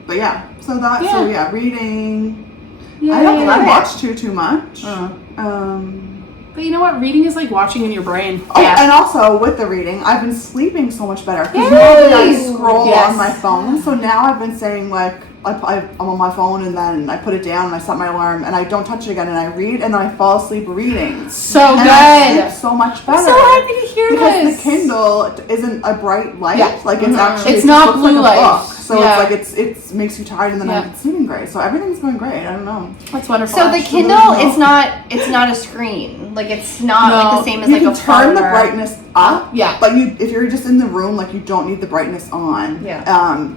But yeah, so that. Yeah. So yeah, reading. Yeah. I don't think I yeah. watch too much. But you know what? Reading is like watching in your brain. Oh, Yeah. and also with the reading, I've been sleeping so much better. Because Yay! normally I scroll Yes. on my phone, so now I've been saying like I'm on my phone and then I put it down and I set my alarm and I don't touch it again and I read and I fall asleep reading. So And I good. sleep so much better. I'm so happy to hear because this. the Kindle isn't a bright light. Yeah. Like it's actually It's it not looks blue like a light. book. So Yeah. it's like it makes you tired and then Yeah. I'm sleeping great. So everything's going great. I don't know. That's wonderful. So the Ash. Kindle is not a screen. Like it's not No. like the same as You like can a turn the polymer. brightness up. Yeah. But if you're just in the room, like you don't need the brightness on. Yeah.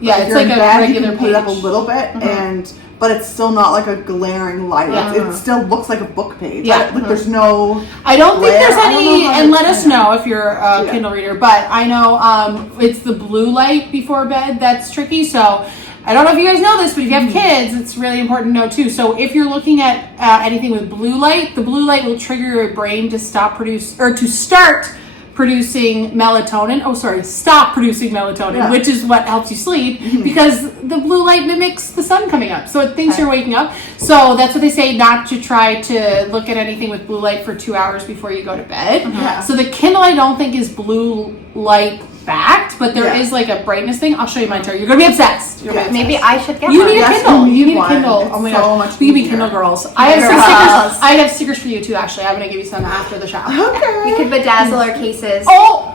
Yeah, If it's you're in like a bed, you regular can put it up a page. little bit, but it's still not like a glaring light. Yeah. It still looks like a book page. Yeah. Like there's no. I don't think glare. there's I don't any, know how and to let us explain know if you're a Yeah. Kindle reader, but I know it's the blue light before bed that's tricky. So I don't know if you guys know this, but if you have kids, it's really important to know too. So if you're looking at anything with blue light, the blue light will trigger your brain to start producing melatonin. Oh, sorry, stop producing melatonin, which is what helps you sleep because the blue light mimics the sun coming up. So it thinks you're waking up. So that's what they say, not to try to look at anything with blue light for 2 hours before you go to bed. So the Kindle I don't think is blue light backed, but there is like a brightness thing. I'll show you mine, Terry. You're gonna be obsessed. Maybe I should get You one. need a Kindle. You need a one. Kindle. It's Oh my so gosh. much We can be easier. Kindle girls. I have some stickers. I have stickers for you too, actually. I'm gonna give you some after the show. Okay. We could bedazzle our cases. Oh!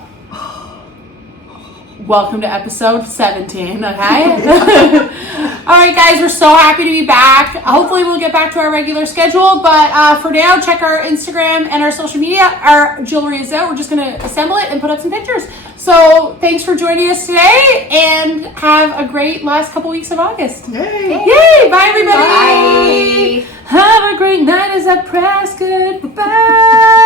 Welcome to episode 17, okay? All right, guys, we're so happy to be back. Hopefully, we'll get back to our regular schedule, but for now, check our Instagram and our social media. Our jewelry is out. We're just going to assemble it and put up some pictures. So, thanks for joining us today, and have a great last couple weeks of August. Yay. Yay! Bye, everybody! Bye. Have a great night as I press goodbye.